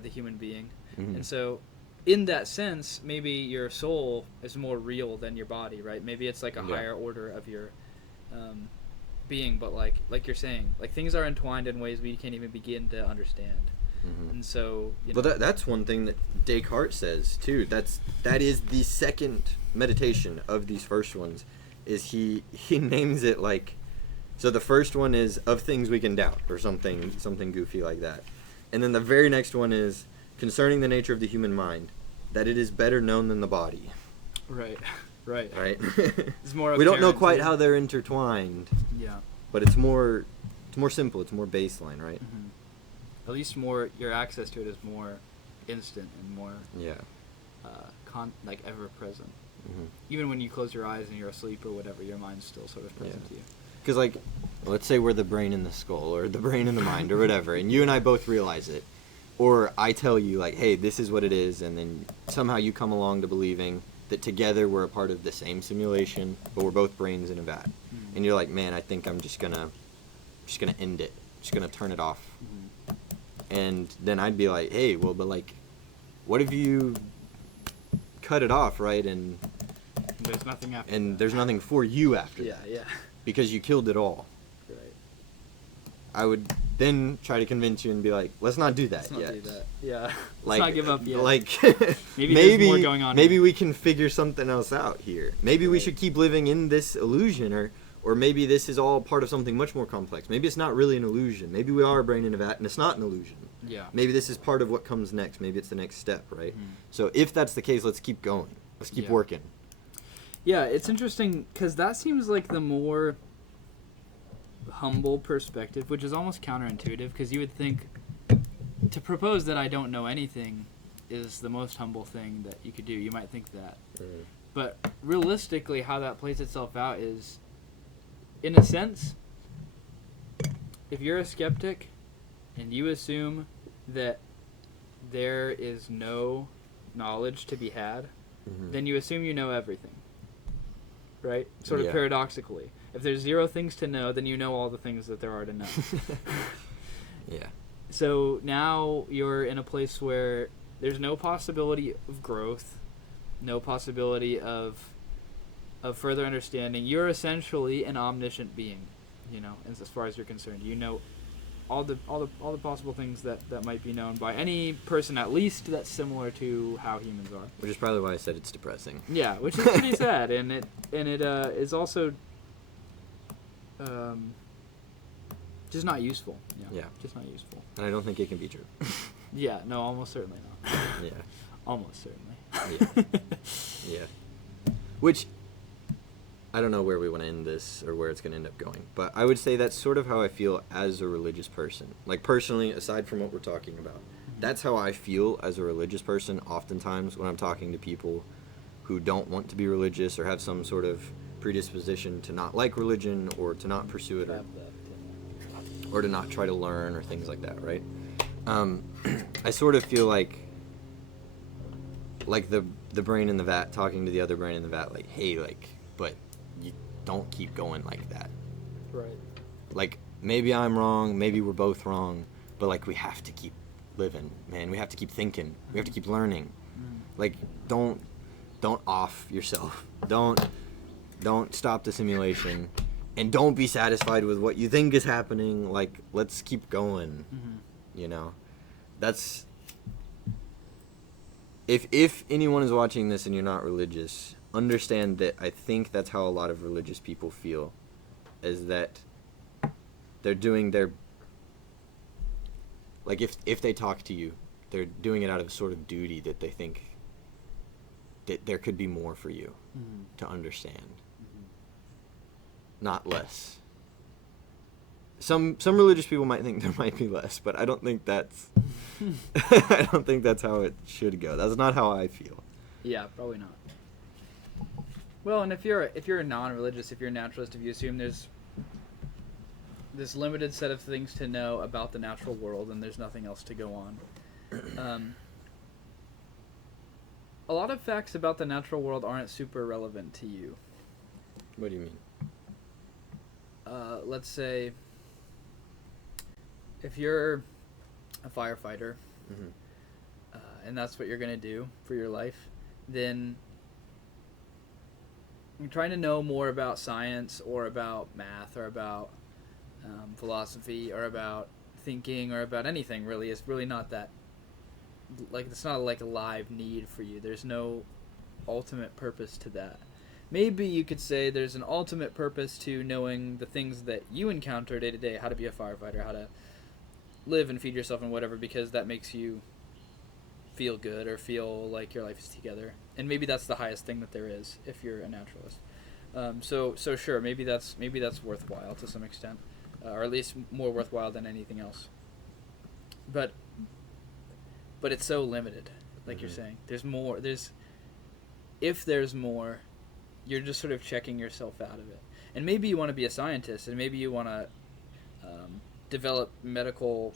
the human being. Mm-hmm. And so in that sense, maybe your soul is more real than your body, right? Maybe it's like a higher order of your being, but like you're saying, like things are entwined in ways we can't even begin to understand. And so, But that's one thing that Descartes says too. That is the second meditation of these first ones. Is he names it like, so the first one is of things we can doubt, or something goofy like that, and then the very next one is concerning the nature of the human mind, that it is better known than the body. Right. It's more. We don't know quite how they're intertwined. Yeah. But it's more simple. It's more baseline, right? Mm-hmm. At least your access to it is more instant and more ever present. Mm-hmm. Even when you close your eyes and you're asleep or whatever, your mind's still sort of present to you. Because like, let's say we're the brain in the skull or the brain in the mind or whatever, and you and I both realize it, or I tell you like, hey, this is what it is, and then somehow you come along to believing that together we're a part of the same simulation, but we're both brains in a vat. And you're like, man, I think I'm just gonna end it, just gonna turn it off. And then I'd be like, hey, well, but like, what if you cut it off, right? And there's nothing after. And that. There's nothing for you after that. Yeah. Because you killed it all. Right. I would then try to convince you and be like, let's not do that yet. Yeah. Like, let's not give up yet. Like, maybe there's more going on. Maybe here. we can figure something else out here. Maybe we should keep living in this illusion, or maybe this is all part of something much more complex. Maybe it's not really an illusion. Maybe we are a brain in a vat and it's not an illusion. Yeah. Maybe this is part of what comes next. Maybe it's the next step, right? So if that's the case, let's keep going. Let's keep working. Yeah, it's interesting because that seems like the more humble perspective, which is almost counterintuitive, because you would think to propose that I don't know anything is the most humble thing that you could do. You might think that. But realistically, how that plays itself out is, in a sense, if you're a skeptic and you assume that there is no knowledge to be had, then you assume you know everything. Right? Sort of paradoxically. If there's 0 things to know, then you know all the things that there are to know. Yeah. So now you're in a place where there's no possibility of growth, no possibility of further understanding. You're essentially an omniscient being, as far as you're concerned. You know all the possible things that might be known by any person, at least that's similar to how humans are. Which is probably why I said it's depressing. Yeah, which is pretty sad, and it is also just not useful. Yeah, just not useful. And I don't think it can be true. Yeah, no, almost certainly not. Yeah. Almost certainly. Yeah. Which, I don't know where we want to end this or where it's going to end up going, but I would say that's sort of how I feel as a religious person. Like, personally, aside from what we're talking about, that's how I feel as a religious person oftentimes when I'm talking to people who don't want to be religious or have some sort of predisposition to not like religion or to not pursue it or to not try to learn or things like that, right? I sort of feel like the brain in the vat talking to the other brain in the vat, like, hey, like, but you don't keep going like that. Right. Like, maybe I'm wrong, maybe we're both wrong, but like we have to keep living, man. We have to keep thinking. We have to keep learning. Like don't off yourself. Don't stop the simulation, and don't be satisfied with what you think is happening. Like, let's keep going. You know, that's if anyone is watching this and you're not religious, understand that I think that's how a lot of religious people feel, is that they're doing their, like, if they talk to you, they're doing it out of a sort of duty that they think that there could be more for you to understand, not less. Some religious people might think there might be less, but I don't think that's I don't think that's how it should go. That's not how I feel. Yeah, probably not. Well, and if you're a non-religious, if you're a naturalist, if you assume there's this limited set of things to know about the natural world and there's nothing else to go on, a lot of facts about the natural world aren't super relevant to you. What do you mean? Let's say if you're a firefighter, and that's what you're going to do for your life, then you're trying to know more about science or about math or about philosophy or about thinking or about anything, really. It's really not that, like, it's not like a live need for you. There's no ultimate purpose to that. Maybe you could say there's an ultimate purpose to knowing the things that you encounter day to day, how to be a firefighter, how to live and feed yourself and whatever, because that makes you feel good or feel like your life is together. And maybe that's the highest thing that there is if you're a naturalist. So sure, maybe that's worthwhile to some extent, or at least more worthwhile than anything else. But it's so limited, like you're saying. There's more. If there's more, you're just sort of checking yourself out of it. And maybe you want to be a scientist, and maybe you want to develop medical,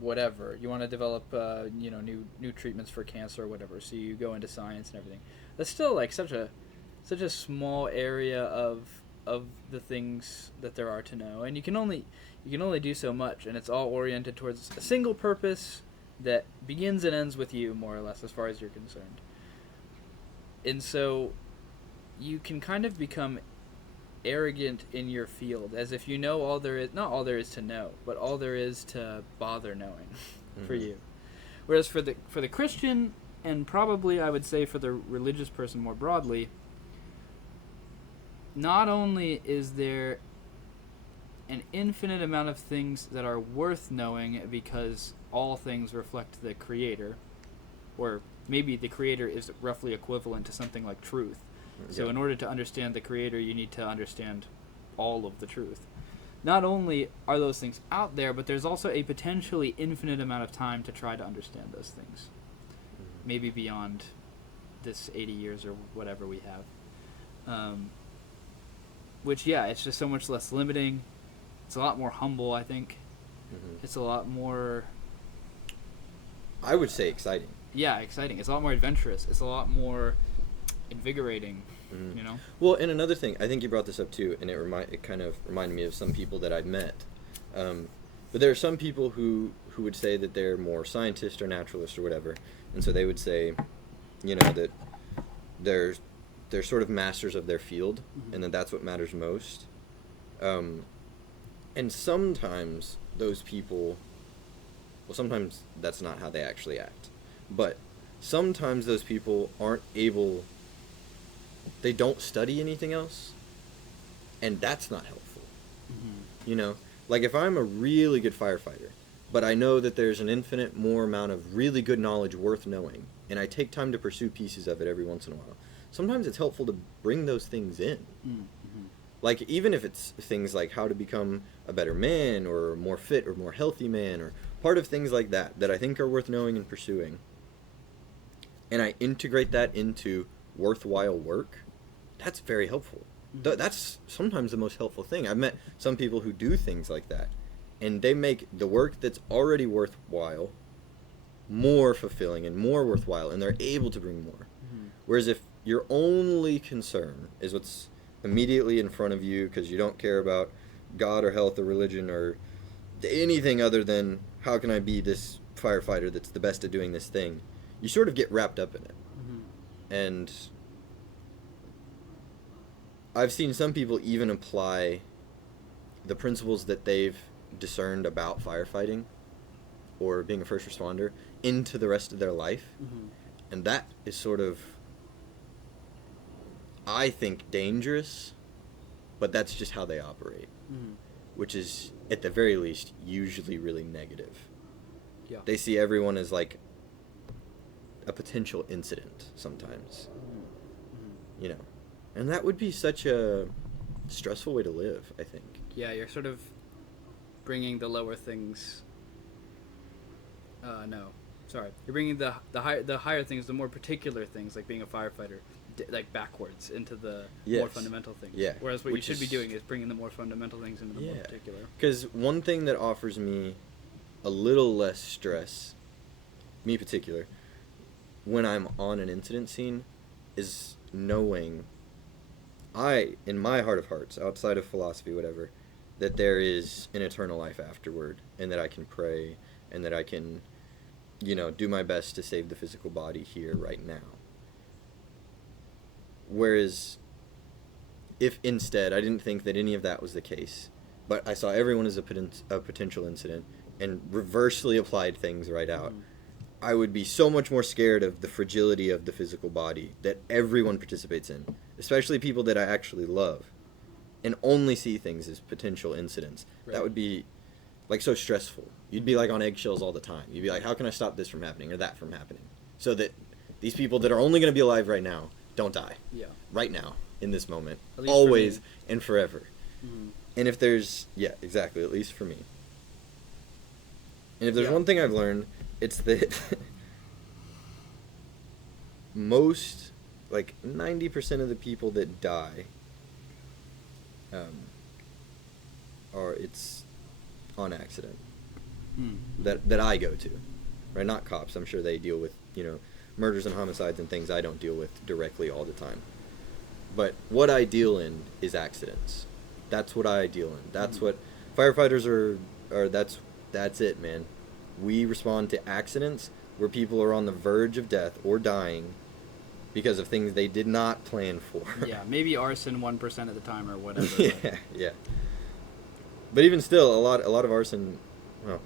whatever. You want to develop, new treatments for cancer or whatever. So you go into science and everything. That's still like such a small area of the things that there are to know, and you can only do so much, and it's all oriented towards a single purpose that begins and ends with you, more or less, as far as you're concerned. And so you can kind of become arrogant in your field, as if you know all there is, not all there is to know, but all there is to bother knowing for you. Whereas for the Christian, and probably I would say for the religious person more broadly, not only is there an infinite amount of things that are worth knowing because all things reflect the Creator, or maybe the Creator is roughly equivalent to something like truth. So in order to understand the Creator, you need to understand all of the truth. Not only are those things out there, but there's also a potentially infinite amount of time to try to understand those things. Maybe beyond this 80 years or whatever we have. Which, it's just so much less limiting. It's a lot more humble, I think. It's a lot more... I would say exciting. Yeah, exciting. It's a lot more adventurous. It's a lot more invigorating, Well, and another thing, I think you brought this up too, and it kind of reminded me of some people that I've met. But there are some people who would say that they're more scientist or naturalist or whatever, and so they would say, that they're sort of masters of their field, and that that's what matters most. And sometimes those people, sometimes that's not how they actually act, but sometimes those people aren't able, they don't study anything else, and that's not helpful. Like if I'm a really good firefighter, but I know that there's an infinite more amount of really good knowledge worth knowing, and I take time to pursue pieces of it every once in a while, sometimes it's helpful to bring those things in. Like, even if it's things like how to become a better man, or a more fit or more healthy man, or part of things like that I think are worth knowing and pursuing, and I integrate that into worthwhile work, that's very helpful. That's sometimes the most helpful thing. I've met some people who do things like that, and they make the work that's already worthwhile more fulfilling and more worthwhile, and they're able to bring more. Whereas if your only concern is what's immediately in front of you because you don't care about God or health or religion or anything other than how can I be this firefighter that's the best at doing this thing, you sort of get wrapped up in it. And I've seen some people even apply the principles that they've discerned about firefighting or being a first responder into the rest of their life. And that is sort of, I think, dangerous, but that's just how they operate, which is, at the very least, usually really negative. Yeah. They see everyone as like a potential incident sometimes, you know, and that would be such a stressful way to live, I think. Yeah, you're sort of bringing the lower things. You're bringing the higher things, the more particular things, like being a firefighter, like backwards into the more fundamental things. Yeah. Whereas what you should be doing is bringing the more fundamental things into the more particular. Because one thing that offers me a little less stress, me particular, when I'm on an incident scene, is knowing, in my heart of hearts, outside of philosophy, whatever, that there is an eternal life afterward, and that I can pray, and that I can, do my best to save the physical body here right now. Whereas, if instead I didn't think that any of that was the case, but I saw everyone as a potential incident and reversely applied things right out, I would be so much more scared of the fragility of the physical body that everyone participates in, especially people that I actually love, and only see things as potential incidents. Right. That would be, like, so stressful. You'd be, like, on eggshells all the time. You'd be like, how can I stop this from happening or that from happening? So that these people that are only going to be alive right now don't die. Yeah. Right now, in this moment. Always and forever. And if there's, exactly, at least for me. And if there's one thing I've learned, it's that most, like 90% of the people that die, it's on accident. That I go to, right? Not cops. I'm sure they deal with, murders and homicides and things I don't deal with directly all the time. But what I deal in is accidents. That's what I deal in. That's what firefighters are. That's it, man. We respond to accidents where people are on the verge of death or dying because of things they did not plan for. Yeah, maybe arson 1% of the time or whatever. Yeah. But even still, a lot of arson. Well,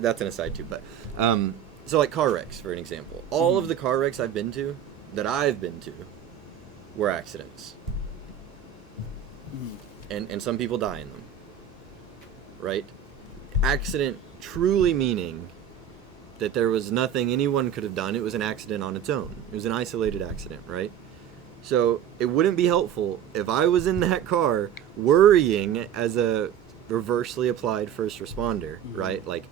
that's an aside too. But so like car wrecks, for an example, all of the car wrecks I've been to, were accidents. And some people die in them. Right? Accident truly meaning that there was nothing anyone could have done. It was an accident on its own. It was an isolated accident, right? So it wouldn't be helpful if I was in that car worrying as a reversely applied first responder, right? Like,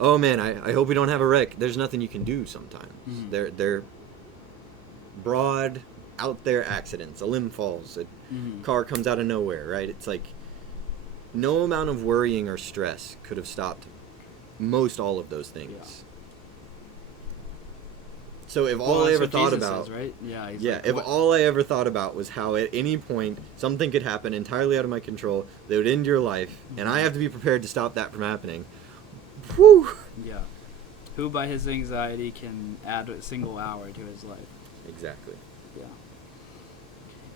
oh man, I hope we don't have a wreck. There's nothing you can do sometimes. They're broad, out there accidents. A limb falls. A car comes out of nowhere, right? It's like no amount of worrying or stress could have stopped most all of those things. Yeah. So if all I ever thought about, right? If all I ever thought about was how at any point something could happen entirely out of my control that would end your life, and I have to be prepared to stop that from happening. Whew. Yeah. Who by his anxiety can add a single hour to his life? Exactly. Yeah.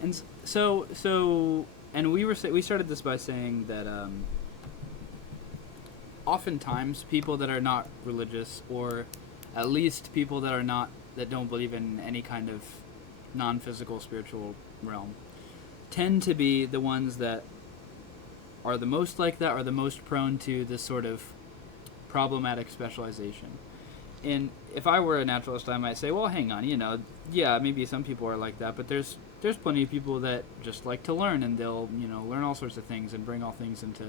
And so and we started this by saying that oftentimes people that are not religious, or at least people that don't believe in any kind of non-physical spiritual realm, tend to be the ones that are the most like that, are the most prone to this sort of problematic specialization. And if I were a naturalist, I might say, well, hang on, maybe some people are like that, but there's plenty of people that just like to learn, and they'll, learn all sorts of things and bring all things into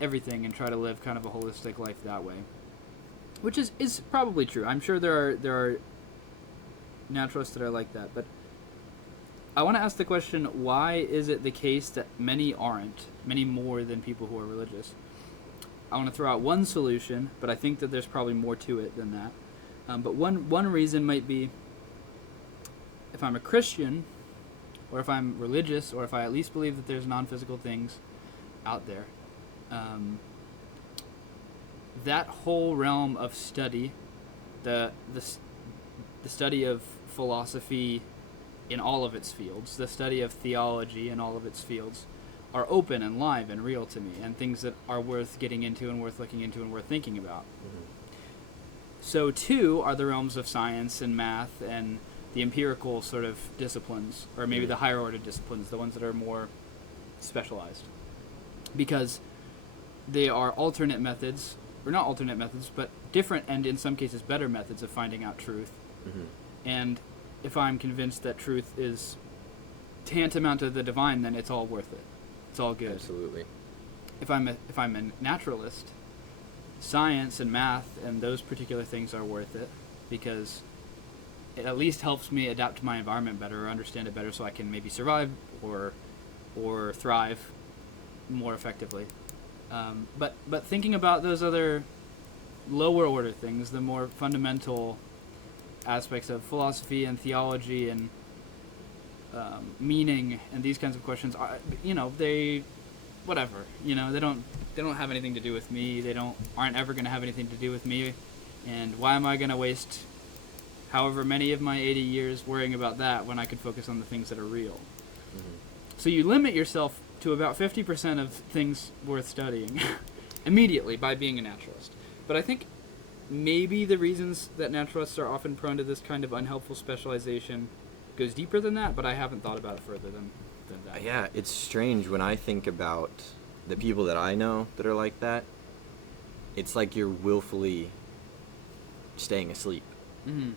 everything and try to live kind of a holistic life that way, which is probably true. I'm sure there are naturalists that are like that, but I want to ask the question, why is it the case that many aren't, many more than people who are religious? I want to throw out one solution, but I think that there's probably more to it than that. But one reason might be, if I'm a Christian, or if I'm religious, or if I at least believe that there's non-physical things, out there. That whole realm of study, the study of philosophy in all of its fields, the study of theology in all of its fields, are open and live and real to me, and things that are worth getting into and worth looking into and worth thinking about. Mm-hmm. So too are the realms of science and math and the empirical sort of disciplines, or maybe the higher order disciplines, the ones that are more specialized, because they are alternate methods, or not alternate methods, but different and in some cases better methods of finding out truth. Mm-hmm. And if I'm convinced that truth is tantamount to the divine, then it's all worth it. It's all good. Absolutely. If I'm a naturalist, science and math and those particular things are worth it, because it at least helps me adapt to my environment better or understand it better, so I can maybe survive or thrive more effectively. But thinking about those other lower order things, the more fundamental aspects of philosophy and theology and meaning and these kinds of questions, are, they don't have anything to do with me. They aren't ever going to have anything to do with me. And why am I going to waste however many of my 80 years worrying about that when I could focus on the things that are real? Mm-hmm. So you limit yourself to about 50% of things worth studying immediately by being a naturalist. But I think maybe the reasons that naturalists are often prone to this kind of unhelpful specialization goes deeper than that, but I haven't thought about it further than that. Yeah, it's strange when I think about the people that I know that are like that. It's like you're willfully staying asleep. Mm-hmm.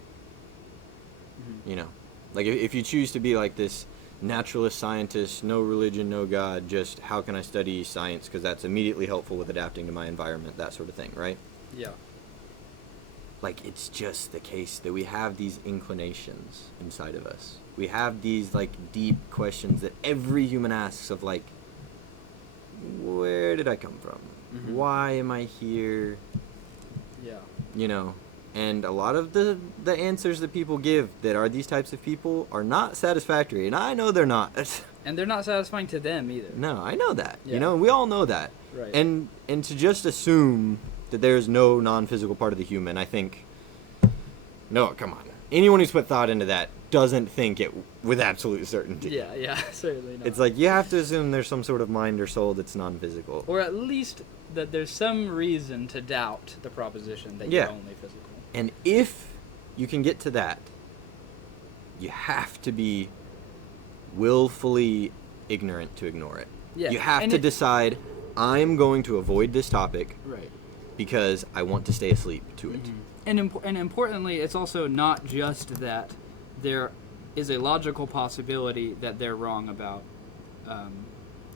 Like if you choose to be like this naturalist scientist, no religion, no God, just how can I study science because that's immediately helpful with adapting to my environment, that sort of thing, right? Yeah. Like it's just the case that we have these inclinations inside of us. We have these like deep questions that every human asks of like, where did I come from? Mm-hmm. Why am I here? Yeah. And a lot of the answers that people give that are these types of people are not satisfactory, and I know they're not. And they're not satisfying to them either. No, I know that. Yeah. We all know that. Right. And to just assume that there's no non-physical part of the human, I think, no, come on. Anyone who's put thought into that doesn't think it with absolute certainty. Yeah, certainly not. It's like you have to assume there's some sort of mind or soul that's non-physical. Or at least that there's some reason to doubt the proposition that you're only physical. And if you can get to that, you have to be willfully ignorant to ignore it. Yeah. You have to decide, I'm going to avoid this topic because I want to stay asleep to it. Mm-hmm. And importantly, it's also not just that there is a logical possibility that they're wrong about,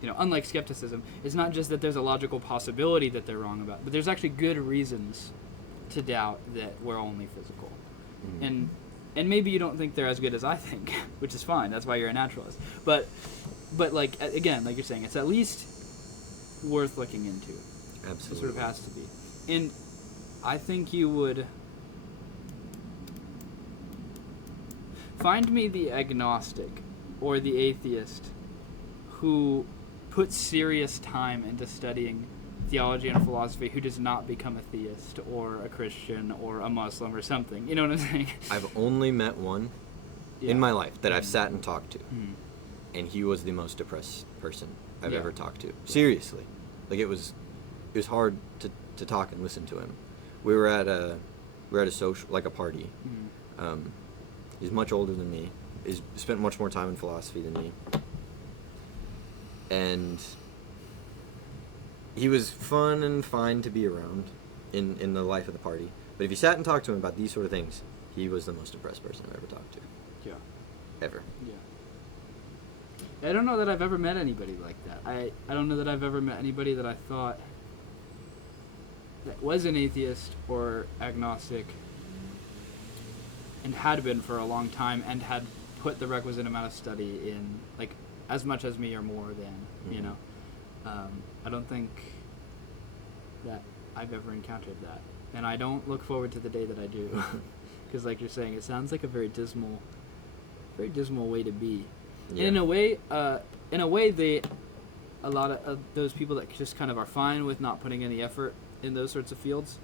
unlike skepticism, it's not just that there's a logical possibility that they're wrong about, but there's actually good reasons to doubt that we're only physical. Mm-hmm. And maybe you don't think they're as good as I think, which is fine. That's why you're a naturalist. But like, again, like you're saying, it's at least worth looking into. Absolutely. It sort of has to be. And I think you would find me the agnostic or the atheist who puts serious time into studying theology and philosophy who does not become a theist or a Christian or a Muslim or something. You know what I'm saying? I've only met one in my life that I've sat and talked to, and he was the most depressed person I've ever talked to. Seriously, like it was hard to talk and listen to him. We were at a social, like a party. He's much older than me. He's spent much more time in philosophy than me, and he was fun and fine to be around in the life of the party. But if you sat and talked to him about these sort of things, he was the most depressed person I've ever talked to. Yeah. Ever. Yeah. I don't know that I've ever met anybody like that. I don't know that I've ever met anybody that I thought that was an atheist or agnostic and had been for a long time and had put the requisite amount of study in, like, as much as me or more than, I don't think that I've ever encountered that. And I don't look forward to the day that I do. Because like you're saying, it sounds like a very dismal way to be. Yeah. And in a way, a lot of those people that just kind of are fine with not putting any effort in those sorts of fields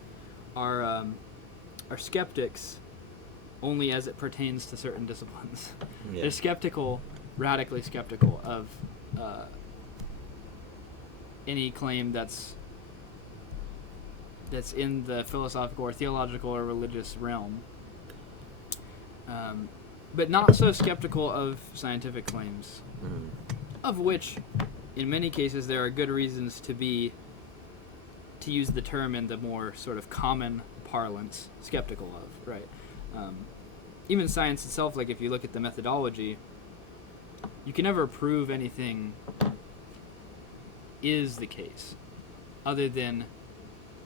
are skeptics only as it pertains to certain disciplines. Yeah. They're skeptical, radically skeptical of any claim that's in the philosophical or theological or religious realm. But not so skeptical of scientific claims, of which, in many cases, there are good reasons to use the term in the more sort of common parlance, skeptical of, right? Even science itself, like if you look at the methodology, you can never prove anything is the case, other than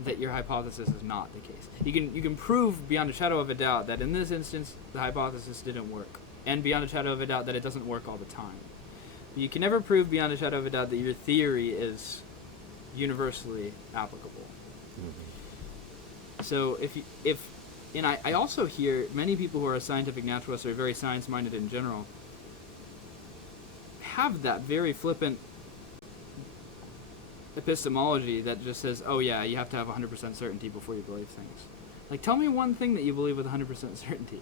that your hypothesis is not the case. You can prove beyond a shadow of a doubt that in this instance the hypothesis didn't work, and beyond a shadow of a doubt that it doesn't work all the time. But you can never prove beyond a shadow of a doubt that your theory is universally applicable. So I also hear many people who are scientific naturalists or very science-minded in general have that very flippant epistemology that just says, oh yeah, you have to have 100% certainty before you believe things. Like, tell me one thing that you believe with 100% certainty.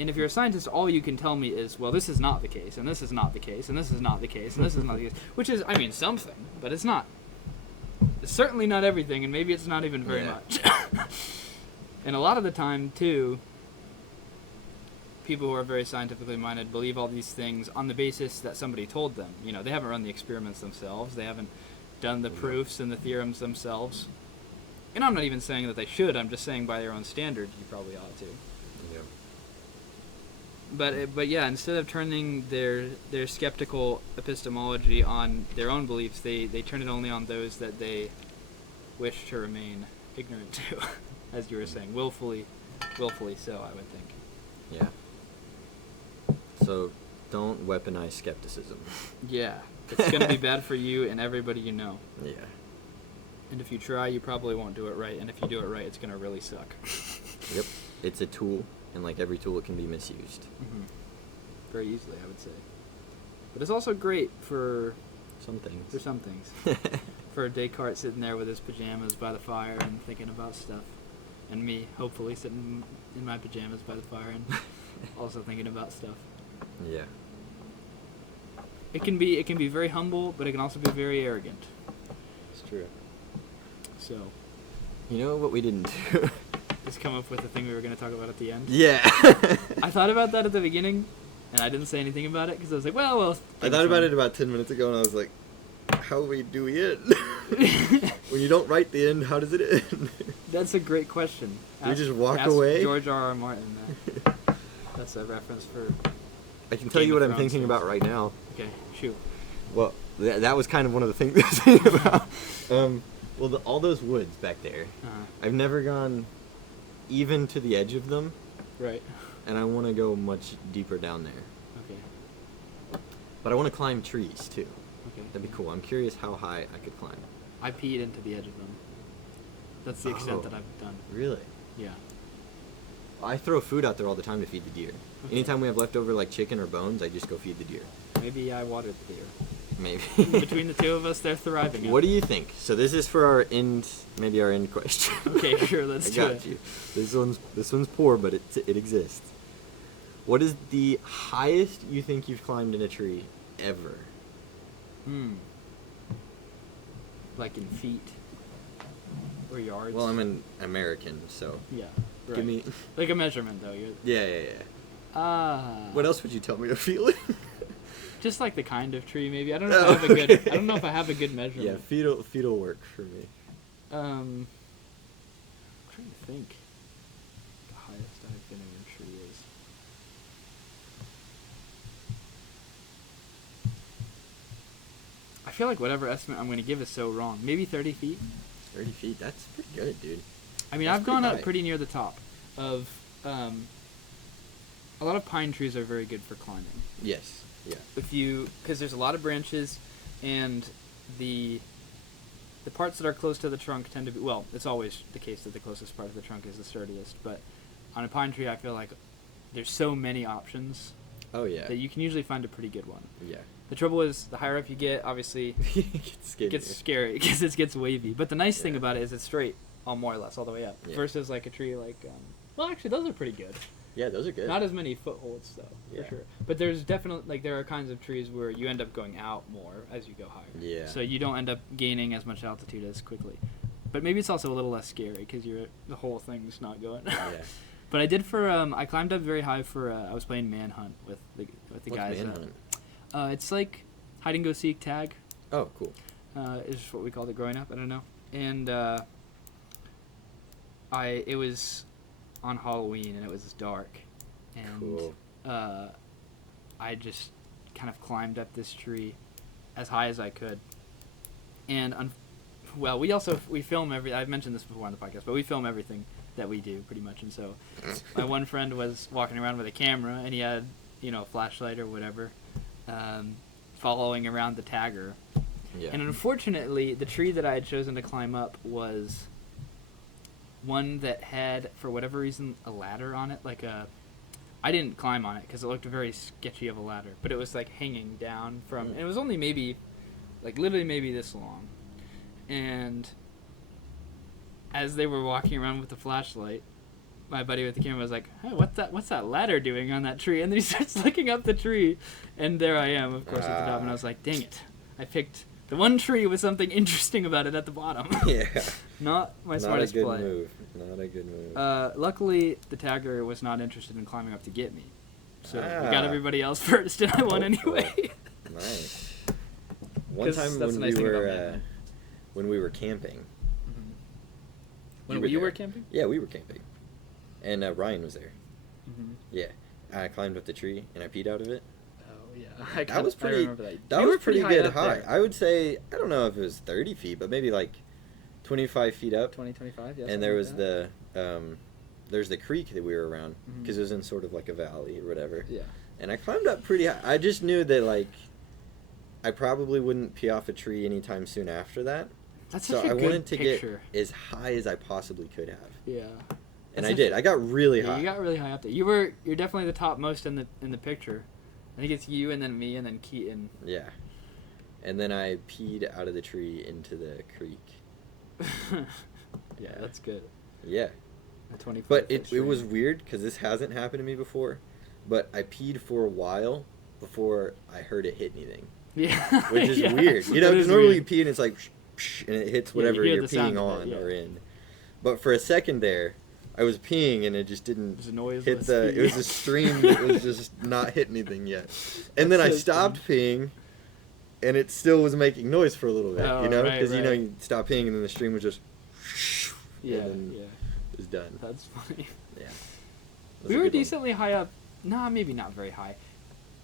And if you're a scientist, all you can tell me is, well, this is not the case, and this is not the case, and this is not the case, and this is not the case. Which is, I mean, something, but it's not. It's certainly not everything, and maybe it's not even very much. And a lot of the time, too, people who are very scientifically minded believe all these things on the basis that somebody told them. You know, they haven't run the experiments themselves. They haven't done the proofs and the theorems themselves. And I'm not even saying that they should. I'm just saying by their own standards, you probably ought to. Yeah. But yeah, instead of turning their skeptical epistemology on their own beliefs, they turn it only on those that they wish to remain ignorant to, as you were saying, willfully so, I would think. Yeah. So, don't weaponize skepticism. Yeah. It's going to be bad for you and everybody you know. Yeah. And if you try, you probably won't do it right. And if you do it right, it's going to really suck. Yep. It's a tool, and like every tool, it can be misused. Mm-hmm. Very easily, I would say. But it's also great for some things. For some things. For Descartes sitting there with his pajamas by the fire and thinking about stuff. And me, hopefully, sitting in my pajamas by the fire and also thinking about stuff. Yeah. It can be very humble, but it can also be very arrogant. It's true. So. You know what we didn't do? Just come up with the thing we were going to talk about at the end. Yeah. I thought about that at the beginning, and I didn't say anything about it because I was like, well. I thought about it about 10 minutes ago, and I was like, how do we end? When you don't write the end, how does it end? That's a great question. Do we just walk ask away? George R.R. Martin. That's a reference for. I can tell you what I'm thinking about right now. Okay, shoot. Well, that was kind of one of the things I was thinking about. Well, all those woods back there, I've never gone even to the edge of them. Right. And I want to go much deeper down there. Okay. But I want to climb trees, too. Okay. That'd be cool. I'm curious how high I could climb. I peed into the edge of them. That's the extent that I've done. Really? Yeah. I throw food out there all the time to feed the deer. Okay. Anytime we have leftover like chicken or bones, I just go feed the deer. Maybe I watered the deer. Maybe. Between the two of us, they're thriving. What do you think? So this is for our end question. Okay, sure, let's do it. I got you. This one's poor, but it exists. What is the highest you think you've climbed in a tree ever? Like in feet or yards? Well, I'm an American, so yeah. Right. Give me like a measurement, though. Yeah. What else would you tell me a feeling? Just like the kind of tree, maybe. I don't know if I have a good. I don't know if I have a good measurement. Yeah, fetal work for me. I'm trying to think. The highest I've been in a tree is. I feel like whatever estimate I'm going to give is so wrong. Maybe 30 feet. 30 feet. That's pretty good, dude. I mean, I've gone up pretty near the top of. A lot of pine trees are very good for climbing. Yes. Yeah. Because there's a lot of branches, and the parts that are close to the trunk tend to be, well, it's always the case that the closest part of the trunk is the sturdiest, but on a pine tree I feel like there's so many options. Oh yeah. That you can usually find a pretty good one. Yeah. The trouble is, the higher up you get, obviously, it gets scary because it gets wavy. But the nice thing about it is it's straight, more or less, all the way up. Yeah. Versus like a tree like, well, actually, those are pretty good. Yeah, those are good. Not as many footholds though, for sure. But there's definitely like there are kinds of trees where you end up going out more as you go higher. Yeah. So you don't end up gaining as much altitude as quickly. But maybe it's also a little less scary because the whole thing's not going. Yeah. But I did for I climbed up very high for I was playing Manhunt with the What's guys. Manhunt? It's like hide and go seek tag. Oh, cool. Is what we called it growing up. I don't know. And it was on Halloween and it was dark, and Cool. I just kind of climbed up this tree as high as I could, and well, we film I've mentioned this before on the podcast, but we film everything that we do pretty much. And so my one friend was walking around with a camera, and he had a flashlight or whatever, following around the tagger. Yeah. And unfortunately, the tree that I had chosen to climb up was one that had, for whatever reason, a ladder on it. I didn't climb on it because it looked very sketchy of a ladder, but it was like hanging down from, and it was only maybe, literally maybe this long. And as they were walking around with the flashlight, my buddy with the camera was like, "Hey, what's that ladder doing on that tree?" And then he starts looking up the tree, and there I am, of course, at the top. And I was like, "Dang it! I picked the one tree with something interesting about it at the bottom." Yeah. Not my smartest play. Not a good move. Not a good move. Luckily, the tagger was not interested in climbing up to get me, so we got everybody else first, and I won anyway. Nice. One time when we were camping. When you were camping? Yeah, we were camping, and Ryan was there. Mm-hmm. Yeah, I climbed up the tree and I peed out of it. Oh yeah, That was pretty. I remember that. That was pretty good high. I would say, I don't know if it was 30 feet, but maybe like 25 feet up. 20, 25, yeah. And there was there's the creek that we were around because it was in sort of like a valley or whatever. Yeah. And I climbed up pretty high. I just knew that I probably wouldn't pee off a tree anytime soon after that. That's so such a I good wanted to picture. get as high as I possibly could have. Yeah. And I did. I got really high. You got really high up there. You're definitely the topmost in the picture. I think it's you and then me and then Keaton. Yeah. And then I peed out of the tree into the creek. Yeah, that's good. Yeah. But it was weird because this hasn't happened to me before. But I peed for a while before I heard it hit anything. Yeah. Which is weird. Because normally you pee and it's like, and it hits whatever you you're peeing on or in. But for a second there, I was peeing and it just didn't hit it was a stream that was just not hit anything yet. And then I stopped peeing and it still was making noise for a little bit, because you stop peeing and then the stream was just and then it was done. That's funny. Yeah. We were decently high up. Nah, maybe not very high.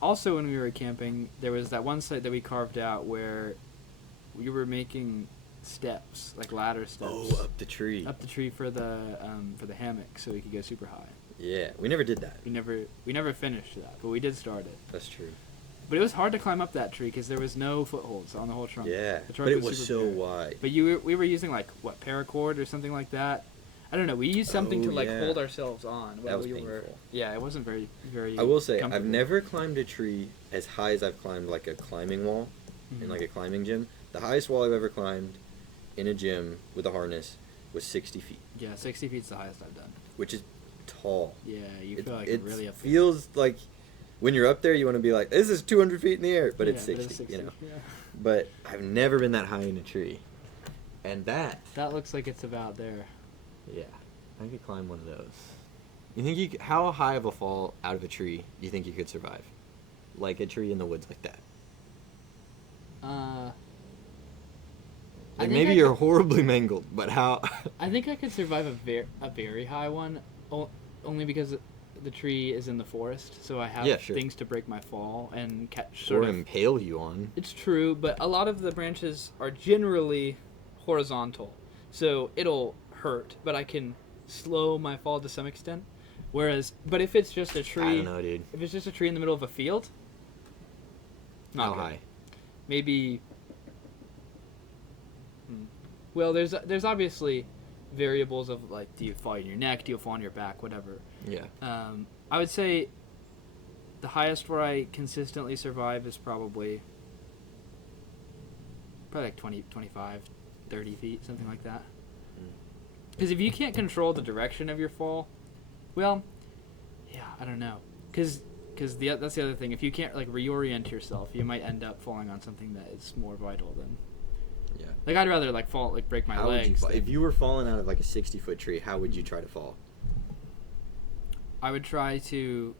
Also, when we were camping, there was that one site that we carved out where we were making steps, like ladder steps. Oh, up the tree. Up the tree for the hammock, so we could go super high. Yeah, we never did that. We never finished that, but we did start it. That's true. But it was hard to climb up that tree because there was no footholds on the whole trunk. Yeah, the trunk but it was so bare. wide. But we were using paracord or something like that. I don't know. We used something to hold ourselves on. That was painful. Yeah, it wasn't very. I will say I've never climbed a tree as high as I've climbed a climbing wall in a climbing gym. The highest wall I've ever climbed in a gym with a harness was 60 feet. Yeah, 60 feet's the highest I've done. Which is tall. Yeah, you feel like you're really up there. It feels like when you're up there, you want to be like, this is 200 feet in the air, but it's 60, Yeah. But I've never been that high in a tree. And that looks like it's about there. Yeah, I could climb one of those. You think how high of a fall out of a tree do you think you could survive? Like a tree in the woods like that? Maybe you're horribly mangled, but how? I think I could survive a very high one, only because the tree is in the forest, so I have things to break my fall and catch. Or impale you on. It's true, but a lot of the branches are generally horizontal, so it'll hurt, but I can slow my fall to some extent. But if it's just a tree, I don't know, dude. If it's just a tree in the middle of a field, how high? Maybe. Well, there's obviously variables of do you fall on your neck, do you fall on your back, whatever. Yeah. I would say the highest where I consistently survive is probably Probably like 20, 25, 30 feet, something like that. Mm. Because if you can't control the direction of your fall, well, yeah, I don't know. Because that's the other thing. If you can't like reorient yourself, you might end up falling on something that is more vital than. Yeah. Like I'd rather like fall, like break my How would you legs. fall? If you were falling out of like a 60-foot tree, how would you try to fall? I would try to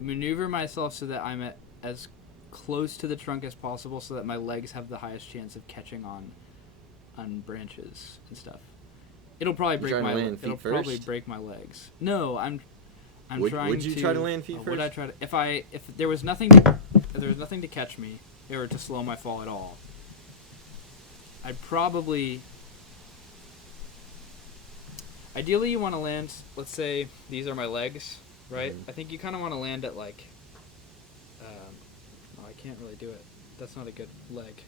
maneuver myself so that I'm at as close to the trunk as possible, so that my legs have the highest chance of catching on branches and stuff. It'll probably break my. It'll probably break my legs. No, I'm trying to. Would you try to land feet first? Would I try to? If there was nothing to catch me or to slow my fall at all, I'd probably. Ideally, you want to land. Let's say these are my legs, right? Mm-hmm. I think you kind of want to land at like. No, I can't really do it. That's not a good leg.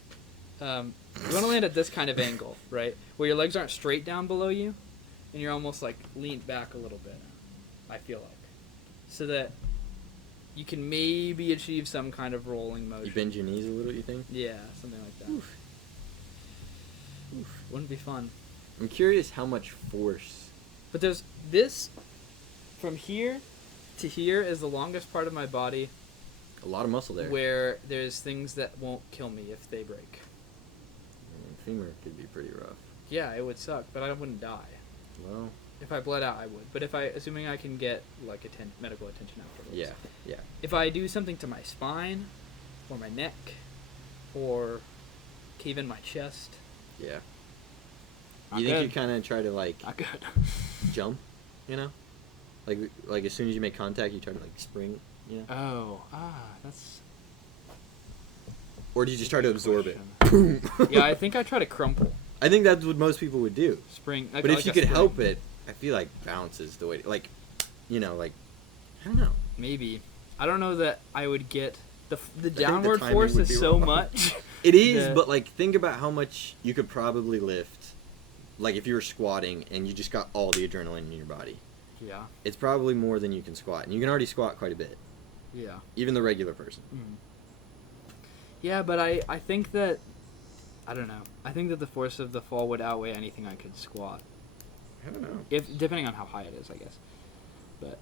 You want to land at this kind of angle, right? Where your legs aren't straight down below you, and you're almost like leaned back a little bit. I feel like, so that you can maybe achieve some kind of rolling motion. You bend your knees a little, you think? Yeah, something like that. Oof. Wouldn't be fun. I'm curious how much force. But there's this, from here to here is the longest part of my body. A lot of muscle there. Where there's things that won't kill me if they break. Femur could be pretty rough. Yeah, it would suck, but I wouldn't die. Well, if I bled out, I would. But assuming I can get like medical attention afterwards. Yeah. If I do something to my spine, or my neck, or cave in my chest. Yeah. Not you good. think you kind of try to like Not good. jump, you know? Like as soon as you make contact, you try to like spring, you know? That's. Or do you just try to absorb it? Yeah, I think I try to crumple. I think that's what most people would do. Spring. But if you could help it, I feel like bounce is the way. Like, you know, like I don't know. Maybe. I don't know that I would get the the downward timing force would is be so wrong. much. It is, but like think about how much you could probably lift. Like if you were squatting and you just got all the adrenaline in your body. Yeah. It's probably more than you can squat, and you can already squat quite a bit. Yeah. Even the regular person. Mm. Yeah, but I think that, I don't know. I think that the force of the fall would outweigh anything I could squat. I don't know. Depending on how high it is, I guess. But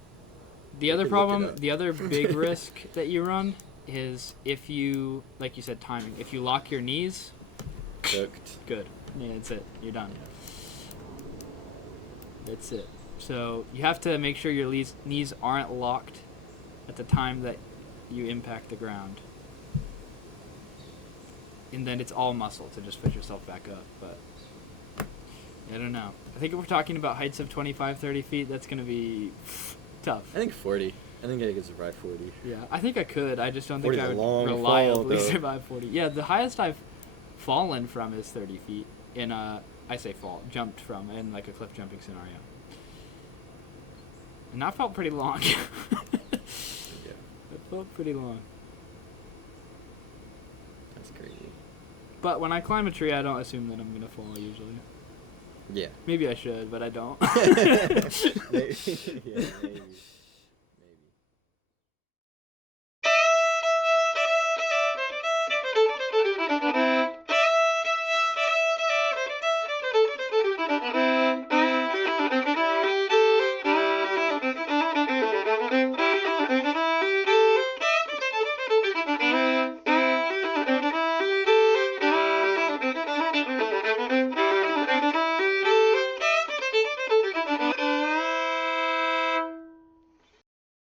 the other problem, the other big risk that you run is if you, like you said, timing. If you lock your knees, Cooked. good. Yeah, that's it. You're done. That's it. So you have to make sure your knees aren't locked at the time that you impact the ground. And then it's all muscle to just push yourself back up. But I don't know. I think if we're talking about heights of 25, 30 feet, that's going to be tough. I think 40. I think I could survive 40. Yeah, I think I could. I just don't think 40's I a would long reliably fall, though. survive 40. Yeah, the highest I've fallen from is 30 feet in a, I say jumped from in like a cliff jumping scenario. And that felt pretty long. Yeah. It felt pretty long. That's crazy. But when I climb a tree, I don't assume that I'm going to fall usually. Yeah. Maybe I should, but I don't. Maybe. Yeah, maybe.